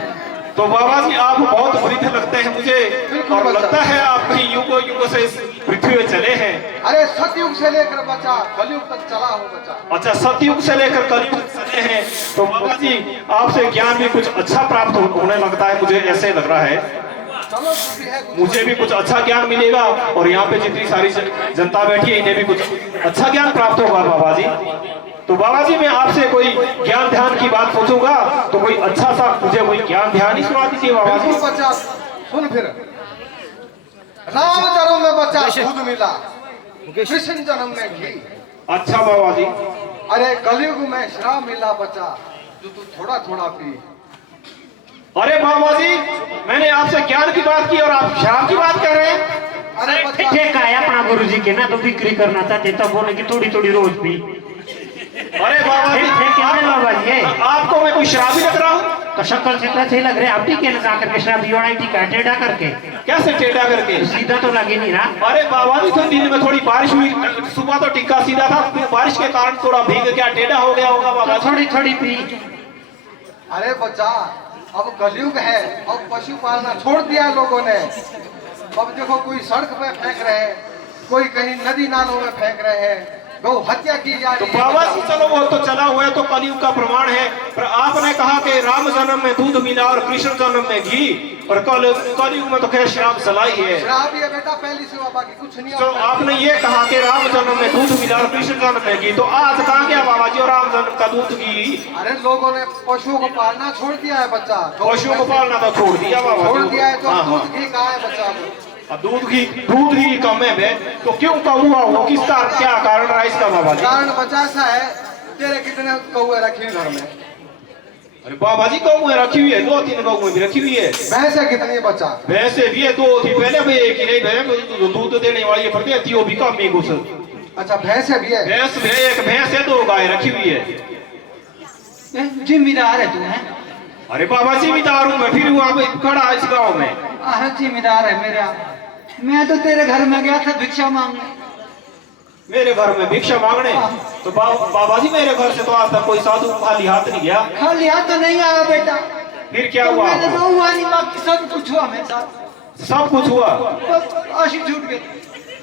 तो बाबा जी आप बहुत वृद्ध लगते हैं मुझे, बिल्कुल और बच्चा। लगता है आप कहीं युगों से इस पृथ्वी में चले हैं। अरे सतयुग से लेकर बच्चा कलयुग तक चला हूँ बच्चा। अच्छा सतयुग से लेकर कलयुग तक चले हैं। तो बाबा जी आपसे ज्ञान भी कुछ अच्छा प्राप्त होने लगता है, मुझे ऐसे लग रहा है। चलो छुट्टी है कुछ। मुझे भी कुछ अच्छा ज्ञान मिलेगा और यहाँ पे जितनी सारी जनता बैठी है इन्हें भी कुछ अच्छा ज्ञान प्राप्त होगा बाबा जी। तो बाबा जी मैं आपसे कोई ज्ञान ध्यान की बात पूछूंगा तो कोई अच्छा सा मुझे कोई ज्ञान ध्यान ही सुना दीजिए बाबा जी। बिल्कुल बच्चा सुन फिर। राम जन्म में बच्चा दूध मिला, कृष्ण जन्म में घी। अच्छा बाबा जी। अरे कलयुग में श्राप मिला बच्चा, जो तू थोड़ा थोड़ा पी। अरे बाबा जी मैंने आपसे ज्ञान की बात की और आप शराब की बात कर रहे हैं? अरे बच्चा ठेका है अपना गुरु जी के ना, तो बिक्री करना चाहते तब बोले कि थोड़ी थोड़ी रोज पी। अरे बाबा जी ठेके में बाबा जी है। आपको मैं कोई शराबी लग रहा हूँ? तो शक्ल से तो ऐसे ही लग रहे आप टीके लगा करके शराब योड़ा टीका टेढ़ा करके, कैसे टेढ़ा करके? सीधा तो लगे नहीं रहा। अरे बाबा जी तो दिन में थोड़ी बारिश हुई, सुबह तो टिक्का सीधा था, फिर बारिश के कारण थोड़ा भीग गया, टेढ़ा हो गया होगा बाबा तो जी। थोड़ी थोड़ी पी। अरे बच्चा अब कलयुग है, अब पशु पालना छोड़ दिया लोगों ने। अब देखो कोई सड़क पे फेंक रहे हैं, कोई कहीं नदी नालों में फेंक रहे हैं, गौ हत्या की जा तो रही है। बाबा जी चलो वो तो चला हुआ है, तो कलयुग का प्रमाण है। पर आपने कहा कि राम जन्म में दूध मिला और कृष्ण जन्म में घी, और कलयुग में तो खैर शराब जलाई है। शराब ये बेटा पहली से बाकी कुछ नहीं तो होता। आपने ये कहा कि राम जन्म में दूध मिला और कृष्ण जन्म में घी, तो आज कहाँ गया बाबा जी और राम जन्म का दूध घी? अरे लोगों ने पशुओं को पालना छोड़ दिया है बच्चा। पशुओं को पालना तो छोड़ दिया बाबा छोड़ जी। दिया है तो हाँ, हाँ। दूध घी कहाँ है बच्चा अब? और दूध ही कम है बे, तो क्यों कम हुआ वो? किसका क्या कारण रहा इसका बाबा जी? कारण बच्चा सा है, तेरे कितने कौए रखी घर में? अरे बाबा जी गऊ रखी हुई है, 2-3 गऊ भी रखी हुई है। भैंसे कितनी है बच्चा? भैंसे भी है, 2 थी पहले भी, एक ही नहीं भैंस जो दूध देने वाली है पड़ती है वो भी कम ही कुछ। अच्छा भैंसे भी है? भैंस भी है, एक भैंस है, 2 गाय रखी हुई है। जिम्मेदार है तू है? अरे बाबा जिम्मेदार हूँ मैं, फिर वहाँ पे खड़ा इस गाँव में। अरे जिम्मेदार है मेरा। मैं तो तेरे घर में गया था भिक्षा मांगने। मेरे घर में भिक्षा मांगने? तो बाबा जी मेरे घर से तो आज तक कोई साधु खाली हाथ नहीं गया। खाली हाथ तो नहीं आया बेटा। फिर क्या हुआ? मैंने तो हुआ नहीं, बाकी सब कुछ हुआ मेरे साथ। सब कुछ हुआ? बस आशी छूट गई।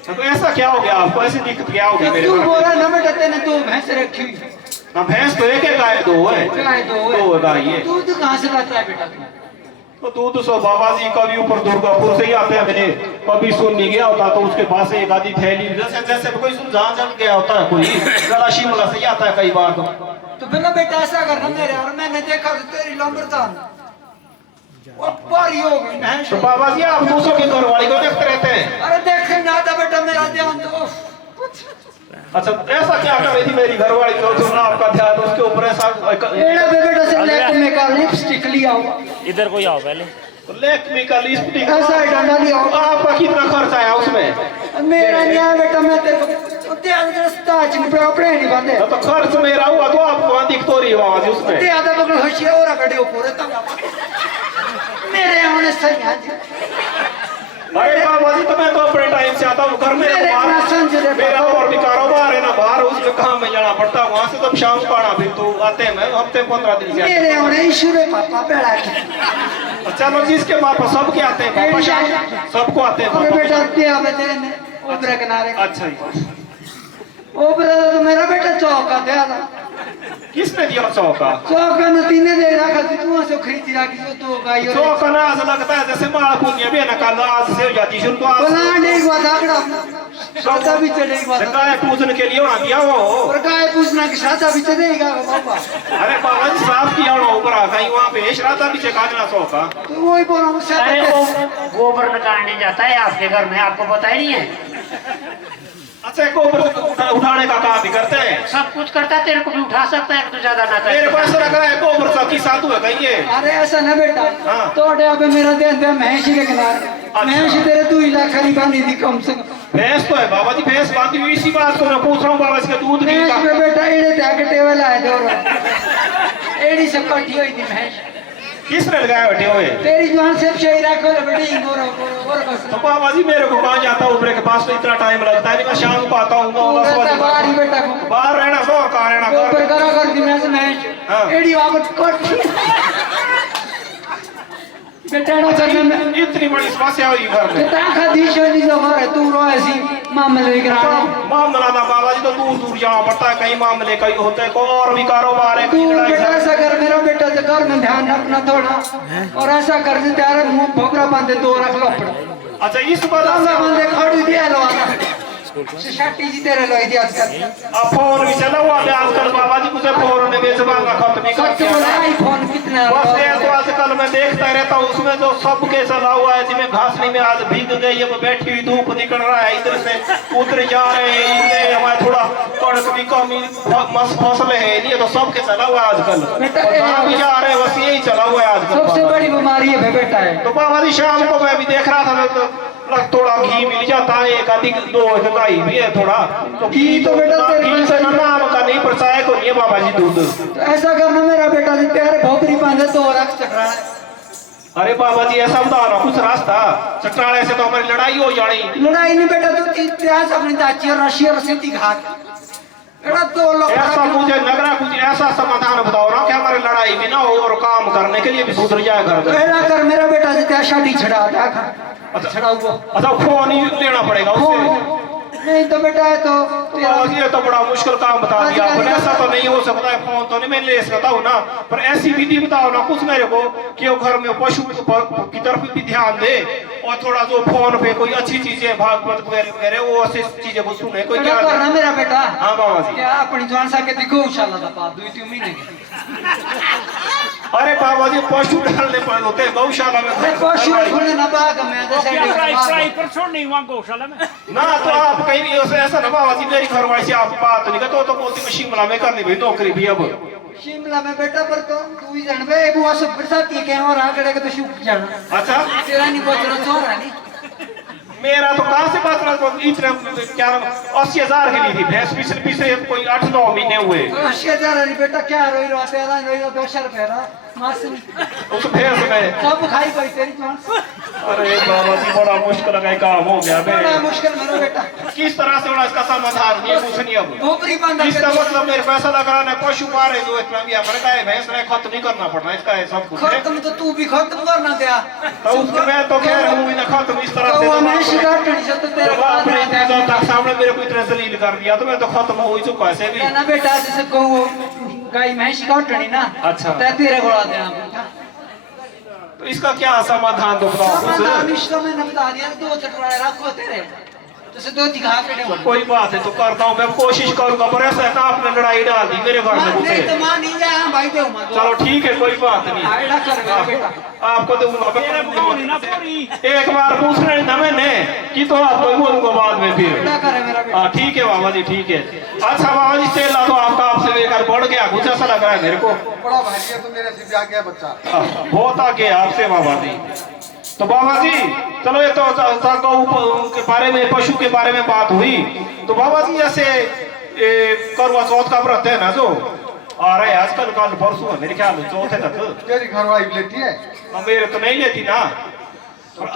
तो ऐसा क्या हो गया आपको? ऐसी दिक्कत क्या हो गई मेरे तू घर बोला में? ना बेटा तेने 2 भैंस रखी हुई। ना भैंस तो एक है, गाय 2 है। गाय 2 है। 2 गाय है। दूध कहाँ से लाता है बेटा तू? तो दूध सो बाबा जी कभी ऊपर दुर्गापुर से ही आते हैं। मैंने कभी सुन नहीं गया होता तो उसके पास एक आधी थैली, जैसे जैसे कोई जहाँ जम गया होता है कोई गला शिमला से ही आता है कई बार। तो बोला बेटा ऐसा करना मेरे, और मैंने देखा तो तेरी लंबरदान और पारी हो गई भैंस। तो बाबा जी आप दूसरों के घर वाली को देखते रहते हैं? अरे देख ना था बेटा मेरा ध्यान तो। अच्छा ऐसा क्या कर रही थी मेरी घरवाली जो सुना आपका ध्यान उसके ऊपर ऐसा? एड़ा बेटा से लैक्मे का लिपस्टिक लिया हुआ। इधर कोई आओ पहले। लैक्मे का लिपस्टिक ऐसा ही डंडा लिया हुआ। आपका कितना खर्च आया उसमें? मेरा नहीं आया बेटा, मैं तेरे को ध्यान रास्ता चिंपड़ा अपने नहीं बांधे। तो खर्च मेरा हुआ तो आप वहाँ दिख तो रही बाबा जी उसमें। ध्यान दे बगल हंसिया और गड़े ऊपर तंगा मेरे आने सही आज। अरे बाबा जी तो मैं तो अपने टाइम से आता हूँ घर में। मेरे अपना संजय रे मेरा और भी कारोबार है ना बाहर, उसमें काम में जाना पड़ता है। वहाँ से तो शाम को आना, फिर तो आते हैं मैं हफ्ते 15 दिन से। मेरे आने ईश्वरे पापा बेड़ा के। चलो जिसके पापा सबके आते हैं पापा, शाम सबको आते हैं अरे पापा। बेटा दिया मैं तेरे ने ओबरा किनारे। अच्छा जी। ओबरा तो मेरा बेटा चौका दिया था। किसने दिया चौका? चौका न तीने दे रखा थी, तू से खरीदी रखी तो 2 गाय और चौका ना ऐसा लगता है जैसे माँ पुण्य भी है ना, कल आज से हो जाती शुरू तो आज बना नहीं हुआ था आगड़ा सादा भी चढ़े हुआ था। गाय पूजन के लिए वहाँ दिया वो। और गाय पूछना कि सादा भी चढ़ेगा बाबा। अरे बाबा जी साफ किया होना ऊपर आ गई वहाँ पे श्राद्धा भी चका देना चौका। तो वही बोला हूँ अरे सादा। वो गोबर निकालने जाता है आपके घर में, आपको पता ही नहीं है? अच्छा एक ऊपर उठाने का काम भी करते हैं। सब कुछ करता है, तेरे को भी उठा सकता है, तो ज्यादा ना मेरे को कर। ऐसा लग रहा है ऊपर की साधु है कहीं ये। अरे ऐसा ना बेटा, हाँ। तोड़े अब मेरा दे दे महिषी के किनारे, महिषी तेरे 2 लाख खरी बांधी थी कम से कम। भैंस तो है बाबा जी, भैंस बांधी हुई, इसी बात को मैं पूछ रहा हूँ बाबा, इसके दूध नहीं महिष का। में बेटा एड़े त्याग टेबल आए दो, एड़ी से कटी हुई थी महिष। किसने लगाया बैठे हुए? तेरी जुबान से सही रखो बेटी, और तो बाबा जी मेरे को कहाँ जाता हूँ उम्र के पास, तो इतना टाइम लगता है नहीं, मैं शाम को आता हूँ 9-10 बजे। बाहर ही बेटा बाहर रहना सो, कहाँ रहना ऊपर घर। करा कर दी मैं से महिष, हाँ। एड़ी वापस कट बेटा ना करने में इतनी बड़ी समस्या हुई घर में। बेटा खदीश वाली जो है तू रो ऐसी मामले करा मामला ना बाबा जी, तो दूर दूर जाना पड़ता है, कई मामले कई होते हैं, कोई और भी कारोबार है, तू कहीं लड़ाई बेटा झगड़ा। ऐसा कर, मेरा बेटा से घर में ध्यान रखना थोड़ा, और ऐसा कर दे तेरे मुंह भोकरा बांधे 2 रख लो पड़ा। अच्छा इस बात तांगा से बांधे खड़ी दिया लो शिशाटी जी तेरे लो दिया आजकल। अब फोन भी चला हुआ है आजकल बाबा जी, मुझे फोन ने बेजबान का खत्म नहीं कर सच दिया। बोला आईफोन कितना बस ये तो आजकल मैं देखता रहता हूँ, उसमें जो सब के चला हुआ है, जिसमें घासनी में आज भीग गई, अब बैठी हुई धूप निकल रहा है, इधर से उधर जा रहे हैं, इधर हमारे थोड़ा कड़क भी कमी फसल है, ये तो सब के चला हुआ है आजकल, और जहाँ भी जा रहे हैं बस यही चला हुआ है सबसे आजकल। बड़ी बीमारी है बेटा है। तो बाबा जी शाम को मैं भी देख रहा था, मैं तो थोड़ा घी मिल जाता है, एक अधिक 2 गाय भी है थोड़ा, तो घी तो बेटा घी से नाम का नहीं प्रचार को नहीं है बाबा जी दूध। तो ऐसा करना मेरा बेटा जी, तेरे भोकरी बांधे 2 रख चढ़ रहा है। अरे बाबा जी ऐसा बता रहा कुछ रास्ता, चट्टाने से तो हमारी लड़ाई हो जानी। लड़ाई नहीं बेटा, तू इतिहास अपनी दाची और रशिया रसीदी घाट बेटा 2 लोग ऐसा मुझे लग रहा कुछ ऐसा समाधान बताओ ना कि हमारी लड़ाई भी ना हो और काम करने के लिए भी सुधर जाए घर में। ऐसा कर मेरा बेटा जी, तेरा शादी छड़ा दे अच्छा छड़ा हुआ अच्छा फोन ही लेना पड़ेगा उससे। नहीं तो बेटा है तो बाबा जी ये तो बड़ा मुश्किल काम बता दिया आपने, ऐसा तो नहीं हो सकता है, फोन तो नहीं मैं ले सकता हूँ ना, पर ऐसी विधि बताओ ना कुछ मेरे को कि वो घर में पशु की तरफ भी ध्यान दे, और थोड़ा जो फोन पे कोई अच्छी चीजें भागवत वगैरह वो ऐसी चीजें को सुने कोई बेटा ज्ञान करना दे। मेरा बेटा। हाँ बाबा जी। क्या अपनी जवान सा के दिखो इंशाल्लाह दा पाप 2-3 महीने के। अरे बाबा जी पशु डालने पर होते हैं गौशाला में। अरे पशु खोले ना बाग में वो जैसे क्या फ्राई पर छोड़ नहीं हुआ गौशाला में। ना तो आप कहीं भी ऐसा ना बाबा जी, मेरी घरवाली से आप बात नहीं करते, तो बोलती मैं शिमला में करनी भाई नौकरी भी अब। शिमला में बेटा पर तो तू ही जान बे बुआ सब बरसाती के और आगड़े के तो शुक जाना। अच्छा तेरा नहीं बोचरा चोरा नहीं। मेरा तो कहाँ से बात रहा, इतने क्या 80,000 की ली थी भैंस, पिछले कोई 8-9 महीने हुए। 80,000 नहीं बेटा, क्या रोई रो तेरा रोई रो 200 रुपए ना मासूम उस भैंस में सब खाई कोई तेरी जान। अरे बाबा जी बड़ा मुश्किल का काम हो गया बड़ा बे। मुश्किल मेरा बेटा। किस तरह से होना इसका समाधान, ये कुछ नहीं अब भोपरी बांधा इसका मतलब मेरे पैसा लगा रहा है, पशु मारे जो इतना भी अपने का भैंस ने खत्म नहीं करना पड़ रहा इसका है सब कुछ है। खत्म तो तू भी खत्म करना दिया। तो उसके मैं तो कह रहा हूँ खत्म इस तरह से, तो मैं शिकार नहीं सकता तेरे जब आपने इतने दिनों तक सामने मेरे को इतना जलील कर दिया तो मैं तो खत्म हो ही चुका है से भी। ना बेटा जैसे कहो गाय मैं शिकार नहीं ना। अच्छा। तेरे गोला देना बेटा। तो इसका क्या समाधान तो बताओ समाधान कुछ। इसका मैंने बता दिया 2 चटवारे रखो तेरे जैसे 2 दिखा के दे। कोई बात है तो करता हूँ, मैं कोशिश करूंगा, पर ऐसा है ना आपने लड़ाई डाल दी मेरे घर में नहीं मुझे। तो मां नहीं जा भाई दे मत। चलो ठीक है कोई बात नहीं, आइडा कर मेरा बेटा। आपको दूंगा तेरे बुलाओ ना पूरी। एक बार पूछ रहे था मैंने कि तो आपको बोलूंगा बाद में फिर। आइडा कर मेरा बेटा। हाँ ठीक है बाबा जी ठीक है। अच्छा बाबा जी चेला तो आपका आपसे बेकार बढ़ गया, कुछ ऐसा लग रहा है मेरे को। बड़ा भाई है तो मेरे से आ गया बच्चा। बहुत आगे आपसे बाबा जी। तो बाबा जी चलो ये तो गौ के बारे में पशु के बारे में बात हुई, तो बाबा जी जैसे करवा चौथ का व्रत है ना जो आ रहा है आजकल, कल परसों है मेरे ख्याल में चौथे तक। तेरी घरवाली लेती है? मेरे तो नहीं लेती ना।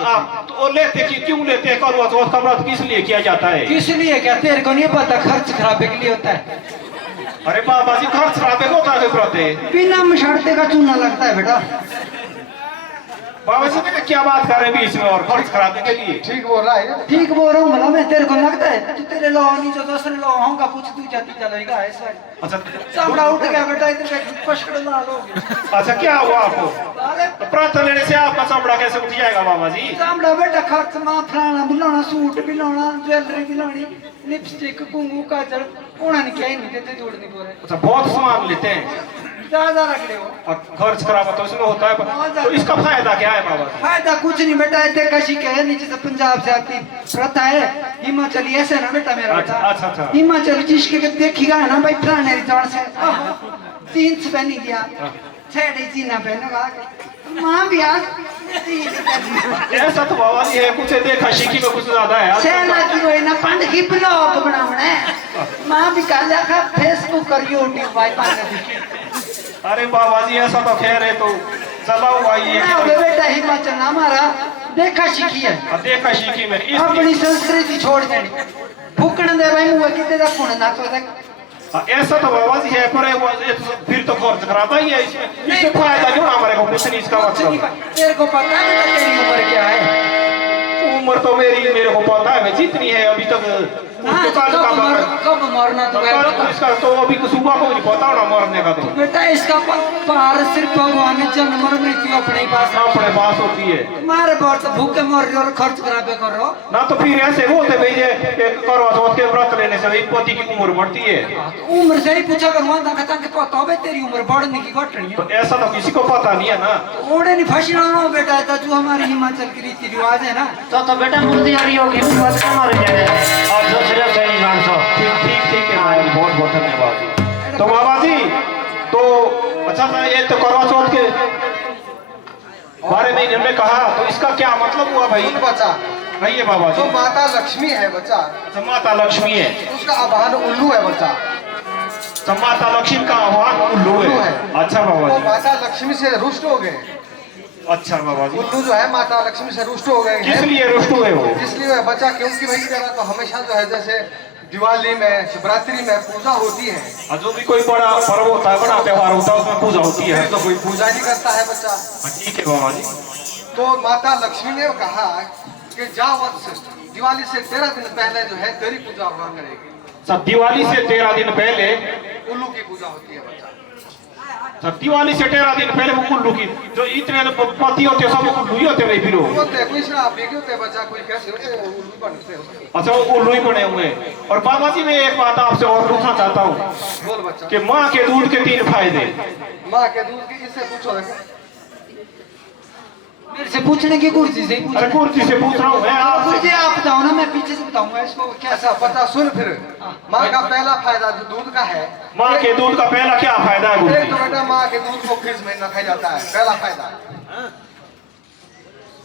आप तो लेते क्यों लेते हैं करवा चौथ का व्रत, किस लिए किया जाता है? किस लिए क्या तेरे को नहीं पता, खर्च खराबे के लिए होता है। अरे बाबा जी खर्च खराबे को होता है व्रत है। बिना मशाड़ते का चूना लगता है बेटा। बाबा जी ने क्या बात कर रहे हैं बीच में और खर्च खराबे के लिए? ठीक बोल रहा है। ठीक बोल रहा हूँ भला मैं, तेरे को लगता है तू तेरे लो नहीं जो दूसरे लो होगा पूछ तू जाती चलेगा ऐसा। अच्छा चमड़ा उठ गया बेटा, इधर पकड़ ला लोगे। अच्छा क्या हुआ आपको? अरे तो प्रार्थना लेने से आपका चमड़ा कैसे उठ जाएगा बाबा जी? चमड़ा बेटा खर्च मां फलाना बिलाना, सूट बिलाना, ज्वेलरी बिलानी, लिपस्टिक, कुंगू, काजल, कोना नहीं क्या ही नहीं देते जोड़ नहीं बोले। अच्छा बहुत सामान लेते हैं। ज्यादा रख ले हो। और खर्च करावा तो उसमें होता है, तो इसका फायदा क्या है बाबा जी? फायदा कुछ नहीं बेटा, ऐसे कशी के है नीचे से पंजाब से आती प्रथा है, हिमाचली ऐसे ना बेटा मेरा बेटा। अच्छा, अच्छा। हिमाचली जिसके देखिएगा ना भाई पुराने रिजॉर्ट से जीन्स पहनी दिया, छेड़ी जीना पहनेगा, माँ भी आज ऐसा तो बाबा जी है, कुछ देखा शिकी में कुछ ज्यादा है। सेना की कोई ना पंड की ब्लॉग बनावना है, माँ भी कह लिया फेसबुक और यूट्यूब भाई पाने। अरे बाबा जी ऐसा तो खैर है, तो चलाओ भाई ये बेटा हिमाचल ना हमारा देखा सीखी है, देखा शिकी में अपनी संस्कृति छोड़ देनी, भूखण दे भाई मुँह कितने तक खून ना तो देख। ऐसा तो बाबा जी है, पर वो फिर तो खर्च कराता ही है इसमें, इससे फायदा क्यों हमारे को कुछ नहीं इसका मतलब। तेरे को पता है ना तेरी उम्र क्या है? उम्र तो मेरे को पता है, मैं जितनी है अभी तक कब मरना तो इसका तो अभी सुबह को नहीं पता होना मरने का। तो बेटा इसका पार सिर्फ भगवान ने जन्म मर मृत्यु अपने पास होती है, तुम्हारे बहुत भूखे मर रहे हो और खर्च कराबे कर रहे हो ना, तो फिर ऐसे बोलते भाई ये करवा चौथ के व्रत लेने से पति की उम्र बढ़ती है। उम्र से ही पूछा करूँगा ताकि के पता हो तेरी उम्र बढ़ने की घटनी है, तो ऐसा तो किसी को पता नहीं है ना। ओढ़े नहीं फंसना हो बेटा, जो हमारे हिमाचल की रीति रिवाज है ना। तो बेटा मुर्दी आ रही होगी, बात हमारे जाने और दूसरे से नहीं जान सो। ठीक है महाराज, बहुत बहुत धन्यवाद जी। तो बाबा जी तो अच्छा था, ये तो करवा चौथ के बारे में इन्होंने कहा, तो इसका क्या मतलब हुआ भाई? बच्चा नहीं है बाबा जो जी, माता लक्ष्मी है बच्चा, तो माता लक्ष्मी है, उसका आवाहन उल्लू है बच्चा। तो माता लक्ष्मी का आह्वान उल्लू है। अच्छा बाबा वो जी, माता लक्ष्मी से रुष्ट हो गए। अच्छा बाबा जी, उल्लू जो है माता लक्ष्मी से रुष्ट हो गए किस हैं। लिए रुष्ट हुए वो? इसलिए वह बच्चा क्योंकि भाई तेरा तो हमेशा जो है जैसे दिवाली में शिवरात्रि में पूजा होती है, और जो भी कोई बड़ा पर्व होता है, बड़ा त्योहार होता है, उसमें पूजा होती है। तो कोई पूजा नहीं करता है बच्चा। ठीक है बाबा जी। तो माता लक्ष्मी ने कहा कि जा वत्स, दिवाली से 13 दिन पहले जो है तेरी पूजा हुआ करेगी। सब दिवाली से 13 दिन पहले उल्लू की पूजा होती है बच्चा। सब दिवाली से 13 दिन पहले वो उल्लू की, जो इतने पति होते सब उल्लू ही होते भाई फिर वो। होते कोई शराब पी के होते बच्चा, कोई कैसे होते उल्लू बनते होते। अच्छा वो उल्लू ही बने हुए हैं। और बाबा जी मैं एक बात आपसे और पूछना चाहता हूँ बोल बच्चा। कि माँ के दूध के 3 फायदे। माँ के दूध की इससे पूछो देखो। मेरे से पूछने की कुर्सी से अरे कुर्सी से पूछ रहा हूँ मैं आपसे। मुझे आप बताओ ना, मैं पीछे से बताऊंगा इसको क्या। ऐसा बच्चा सुन फिर, माँ का पहला फायदा जो दूध का है, माँ के दूध का पहला क्या फायदा है एक तो गुरुजी? बेटा माँ के दूध को फ्रिज में रखा जाता है, पहला फायदा।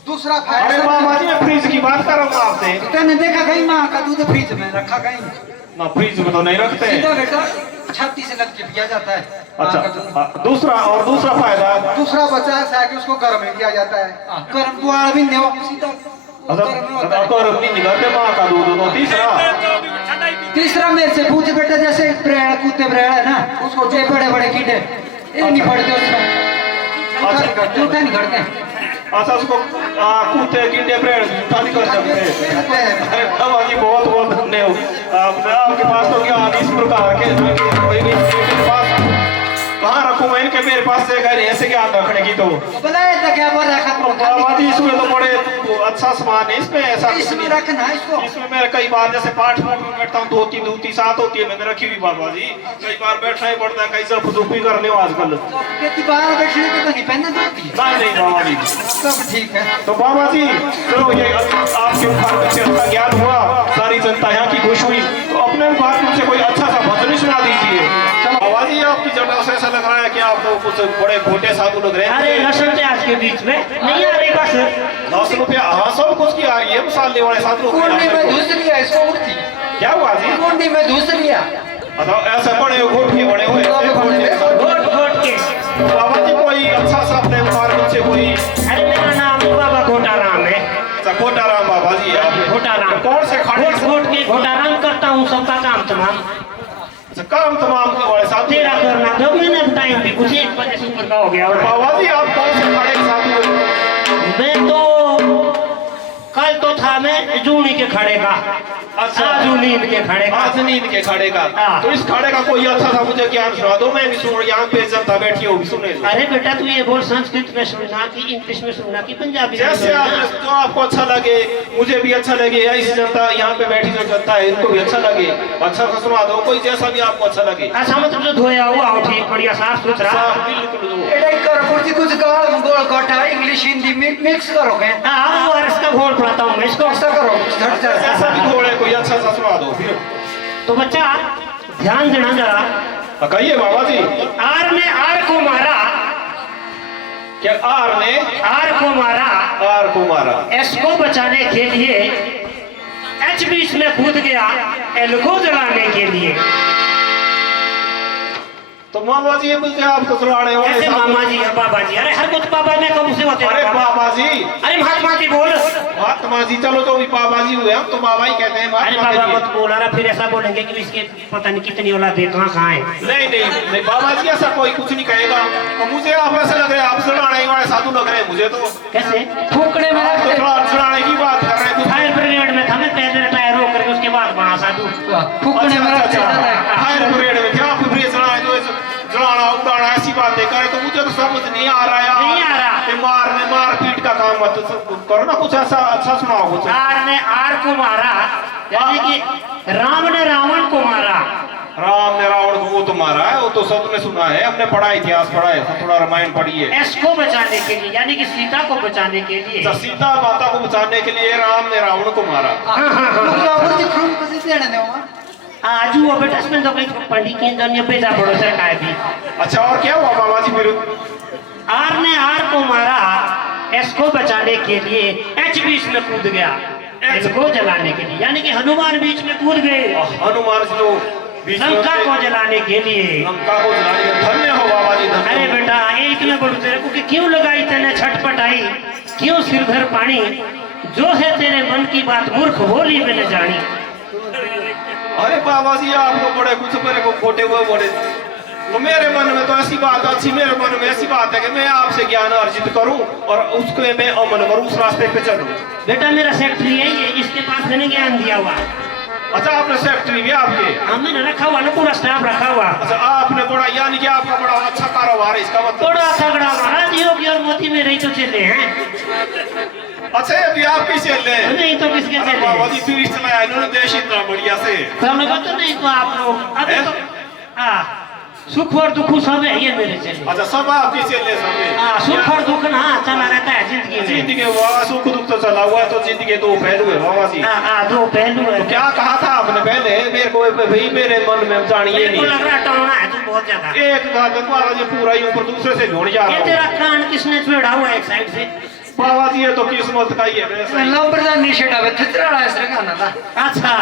दूसरा अरे फायदा, बाबा जी मैं फ्रिज की बात कर रहा हूँ आपसे। तूने देखा कहीं माँ का दूध फ्रिज में रखा कहीं? ना फ्रिज में तो नहीं रखते। सीधा बेटा छाती से लग के पिया जाता है। अच्छा दूसरा फायदा। दूसरा बच्चा ऐसा है कि उसको गर्म ही किया जाता है। गर्म बुआड़ भी नहीं हो, सीधा गर्म होता है। और नहीं निकलते माँ का दूध। तो तीसरा मेरे से पूछ बेटा, जैसे ब्रेड कुत्ते ब्रेड है ना, उसको जो बड़े बड़े कीड़े ये नहीं पड़ते उसमें, जूठा नहीं करते। अच्छा उसको कुत्ते कीड़े ब्रेड नहीं कर सकते। अरे बाबा जी बहुत बहुत धन्यवाद। आपके पास तो क्या इस प्रकार के पास कहाँ रखूं मैं इनके? मेरे पास से घर ऐसे क्या रखने की। तो क्या बाबा जी इसमें तो बड़े अच्छा सामान है, इसमें ऐसा इसमें रखना है इसको। इसमें मैं कई बार जैसे पाठ में बैठता हूँ, 2-3 दूती साथ होती है, मैंने रखी हुई बाबा जी। कई बार बैठना ही पड़ता है, कई जबरदस्ती करने हो आजकल। बाहर बैठने के तो नहीं पहनना दूती। नहीं बाबा जी सब ठीक है। तो बाबा जी चलो ये आपके मुखार से अच्छा ज्ञान हुआ, सारी जनता यहाँ की खुश हुई, तो अपने मुखार से कोई अच्छा सा भजन सुना दीजिए। चलो बाबा जी आपकी जटा से ऐसा लग रहा है कि आप तो कुछ बड़े खोटे साधु लग रहे हैं। अरे लसन थे आज के बीच में नहीं आ रही बस 10 रुपया। हाँ सब कुछ की आ रही है, मिसाल वाले साधु कुंडी में घुस लिया इसको उड़ती। क्या हुआ जी? कुंडी में घुस लिया। ऐसे बड़े घोट के बड़े हुए घोट घोट के। तो बाबा जी कोई अच्छा सा अपने मुखार से कोई। अरे मेरा नाम बाबा घोटाराम है। घोटाराम बाबा जी आप घोटाराम। कौन से खाने घोट घोट के घोटाराम करता हूँ, सबका काम तमाम। काम तमाम वाले साधु। तेरा करना दो, मैंने टाइम भी कुछ 1 बजे से ऊपर का हो गया। और बाबा जी आप कौन से खाने के साधु? मैं तो कल तो था मैं जूनी के खड़े का। अच्छा नींद के खड़े का। आज नींद के खाड़े का। हाँ। तो इस खाड़े का कोई अच्छा सा मुझे ज्ञान सुना दो, मैं भी सुन, यहाँ पे जनता बैठी हो भी सुने दो। अरे बेटा तू ये बोल संस्कृत में सुनना कि इंग्लिश में सुनना कि पंजाबी में जैसे सुनना? आपने जो आपको अच्छा लगे लगे, मुझे भी अच्छा लगे, ऐसी जनता यहाँ पे बैठी जो जनता है इनको भी अच्छा लगे, अच्छा सा सुना दो, कोई जैसा भी आपको अच्छा लगे। अच्छा मतलब जो धोया हुआ हो ठीक बढ़िया साफ सुथरा। साफ बिल्कुल दो। एडा करो कुछ गाल गोल गट्टा इंग्लिश हिंदी मिक्स करो के। हाँ वो इसका घोल पड़ता हूँ मैं इसको। ऐसा करो झट झट ऐसा भी घोड़े कोई अच्छा सा सुना दो फिर। तो बच्चा ध्यान देना जरा। कहिए बाबा जी। आर ने आर को मारा। क्या आर ने आर को मारा। आर को मारा। एस को बचाने के लिए एच बीच में कूद गया एल को जलाने के लिए। तो मामा जी ये मुझे आप तो सुना रहे हो। ऐसे मामा जी या बाबा जी, अरे हर कुछ बाबा में कब से होते हैं। अरे बाबा जी। अरे महात्मा जी बोल। महात्मा जी चलो जो भी बाबा जी हुए हम तो बाबा ही कहते हैं। अरे बाबा मत बोला ना, फिर ऐसा बोलेंगे कि इसके पता नहीं कितनी औलाद है कहाँ है। नहीं बाबा जी ऐसा कोई कुछ नहीं कहेगा। तो मुझे आप ऐसे लग रहे हैं आप सुनाने वाले साधु लग रहे हैं मुझे तो। कैसे फूकने में आप तो सुनाने की बात कर रहे हैं। फायर ब्रिगेड में था मैं, पहले टायर रोक करके उसके बाद वहाँ साधु। फूकने में फायर ब्रिगेड में क्या ब्रिगेड सुनाए जो जलाना उड़ाना ऐसी बातें करे तो मुझे तो समझ नहीं आ रहा यार। नहीं आ रहा। मार पीट का काम मत करो ना, कुछ ऐसा अच्छा सुनाओ कुछ। आर ने आर को मारा यानी कि राम ने रावण को मारा। राम ने रावण को वो तो मारा है, वो तो सबने सुना है, हमने पढ़ा इतिहास पढ़ा है, थोड़ा रामायण पढ़िए। एस को बचाने के लिए यानी कि सीता को बचाने के लिए। सीता माता को बचाने के लिए राम ने रावण को मारा। आजू वो बेटा इसमें तो कोई पंडित की दुनिया पे जा पड़ो से काय भी। अच्छा और क्या हुआ बाबा जी फिर? आर ने आर को मारा एस को बचाने के लिए एच बीच में कूद गया एच को जलाने के लिए यानी कि हनुमान बीच में कूद गए। हनुमान जी लोग लंका को जलाने के लिए। लंका को जलाने के धन्य हो बाबा जी। अरे बेटा एक में बड़ू तेरे को कि क्यों लगाई तेने छटपटाई, क्यों सिर भर पानी, जो है तेरे मन की बात मूर्ख बोली मैंने जानी। अरे बाबा जी आपको बड़े कुछ मेरे को खोटे हुए बड़े। तो मेरे मन में तो ऐसी बात अच्छी, मेरे मन में ऐसी बात है कि मैं आपसे ज्ञान अर्जित करूं और उसको मैं अमल करूं, उस रास्ते पे चलूं। बेटा मेरा सेक्रेटरी है ये, इसके पास मैंने ज्ञान दिया हुआ। अच्छा आपने सेक्रेटरी भी आपके? हमने रखा हुआ ना, पूरा स्टाफ रखा हुआ। अच्छा आपने बड़ा यानी कि आपका बड़ा अच्छा कारोबार है इसका मतलब। बड़ा तगड़ा महाराज योगी और मोती में रही तो चले हैं। अच्छा अभी आप किसे ले? नहीं तो किसके चले? बाबा जी फिर चलाया इन्होंने देश इतना बढ़िया से। हमें तो नहीं तो आप लोग अभी तो सुख और दुख सब है ये मेरे चले। अच्छा सब आप किसे ले सब? सुख और दुख ना चला रहता है जिंदगी में। जिंदगी वाह सुख दुख तो चला हुआ है, तो जिंदगी दो पहलू है बाबा जी। दो पहलू है। तो क्या कहा था आपने पहले मेरे को भाई मेरे मन में जानिए नहीं। लग रहा टोना है तू बहुत ज्यादा। एक बात है बाबा जी पूरा ही ऊपर दूसरे से जोड़ जा रहा ये हूं। तेरा कान किसने छेड़ा हुआ एक साइड से? बाबा जी ये तो किस्मत का ही है वैसे। लंबरदार नीचे डावे थितरा है इसरे गाना था। अच्छा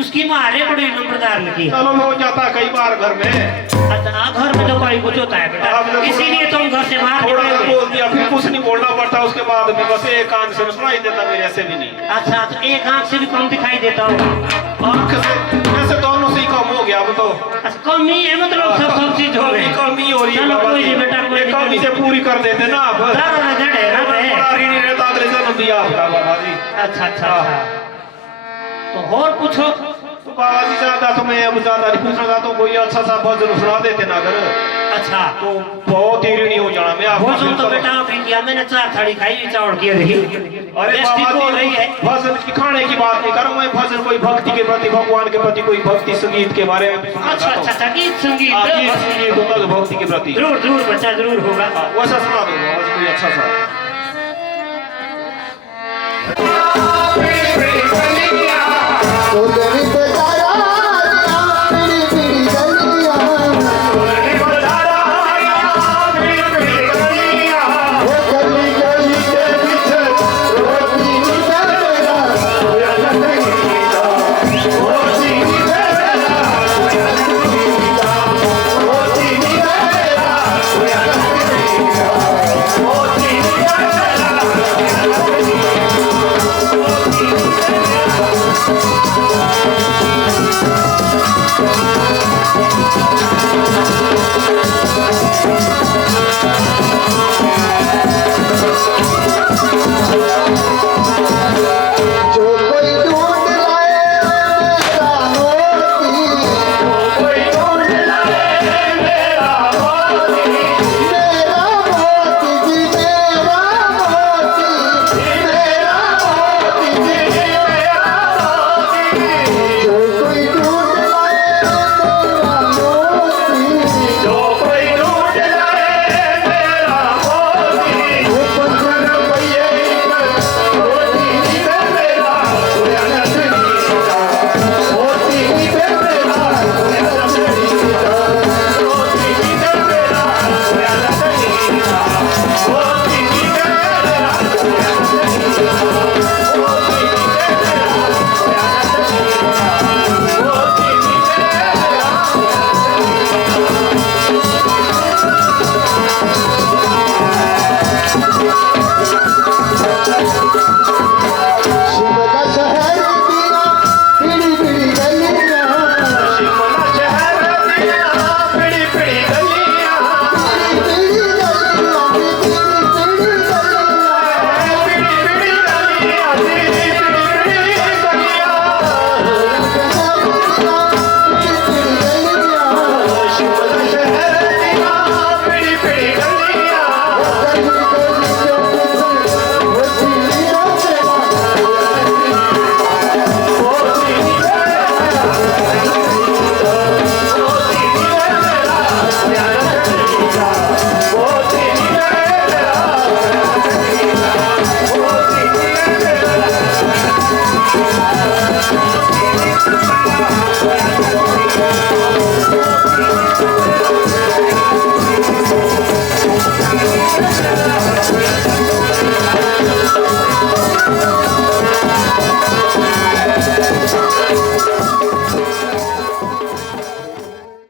उसकी मारे बड़ी नंबरदार लगी। चलो हो जाता है कई बार घर में। अच्छा घर में तो कोई कुछ होता है बेटा, इसीलिए तुम घर से बाहर थोड़ा निकले। बोल दिया फिर कुछ नहीं बोलना पड़ता उसके बाद में, बस एक कान से सुनाई देता मेरे ऐसे भी नहीं। अच्छा तो एक आंख से भी कम दिखाई देता होगा। आंख से वैसे दोनों से ही कम हो गया अब तो। अच्छा कम ही है मतलब सब चीज हो गई। कमी हो रही है चलो बाबा कोई जी। नहीं बेटा कोई ये कमी से पूरी कर देते ना आप। दारों में जड़ है ना बे। बड़ा ऋणी रहता अगले जन्म दिया आपका बाबा जी। अच्छा अच्छा तो और पूछो। तो बाबा जी ज्यादा तो मैं अब ज्यादा नहीं पूछना चाहता हूँ, कोई अच्छा सा भजन सुना देते ना अगर अच्छा तो बहुत ही ऋणी हो जाना मैं आपका। भोजन तो बेटा अभी किया मैंने, 4 थाली खाई चावल की रही। अरे टेस्टी बाबा हो रही है। जी भजन की खाने की बात नहीं करूँ मैं, भजन कोई भक्ति के प्रति भगवान के प्रति कोई भक्ति संगीत के बारे में भी सुनना अच्छा चाहता हूँ। अच्छा गीत संगीत संगीत होता तो भक्ति के प्रति जरूर जरूर बच्चा जरूर होगा। वैसा सुना दो बाबा जी कोई अच्छा सा। तो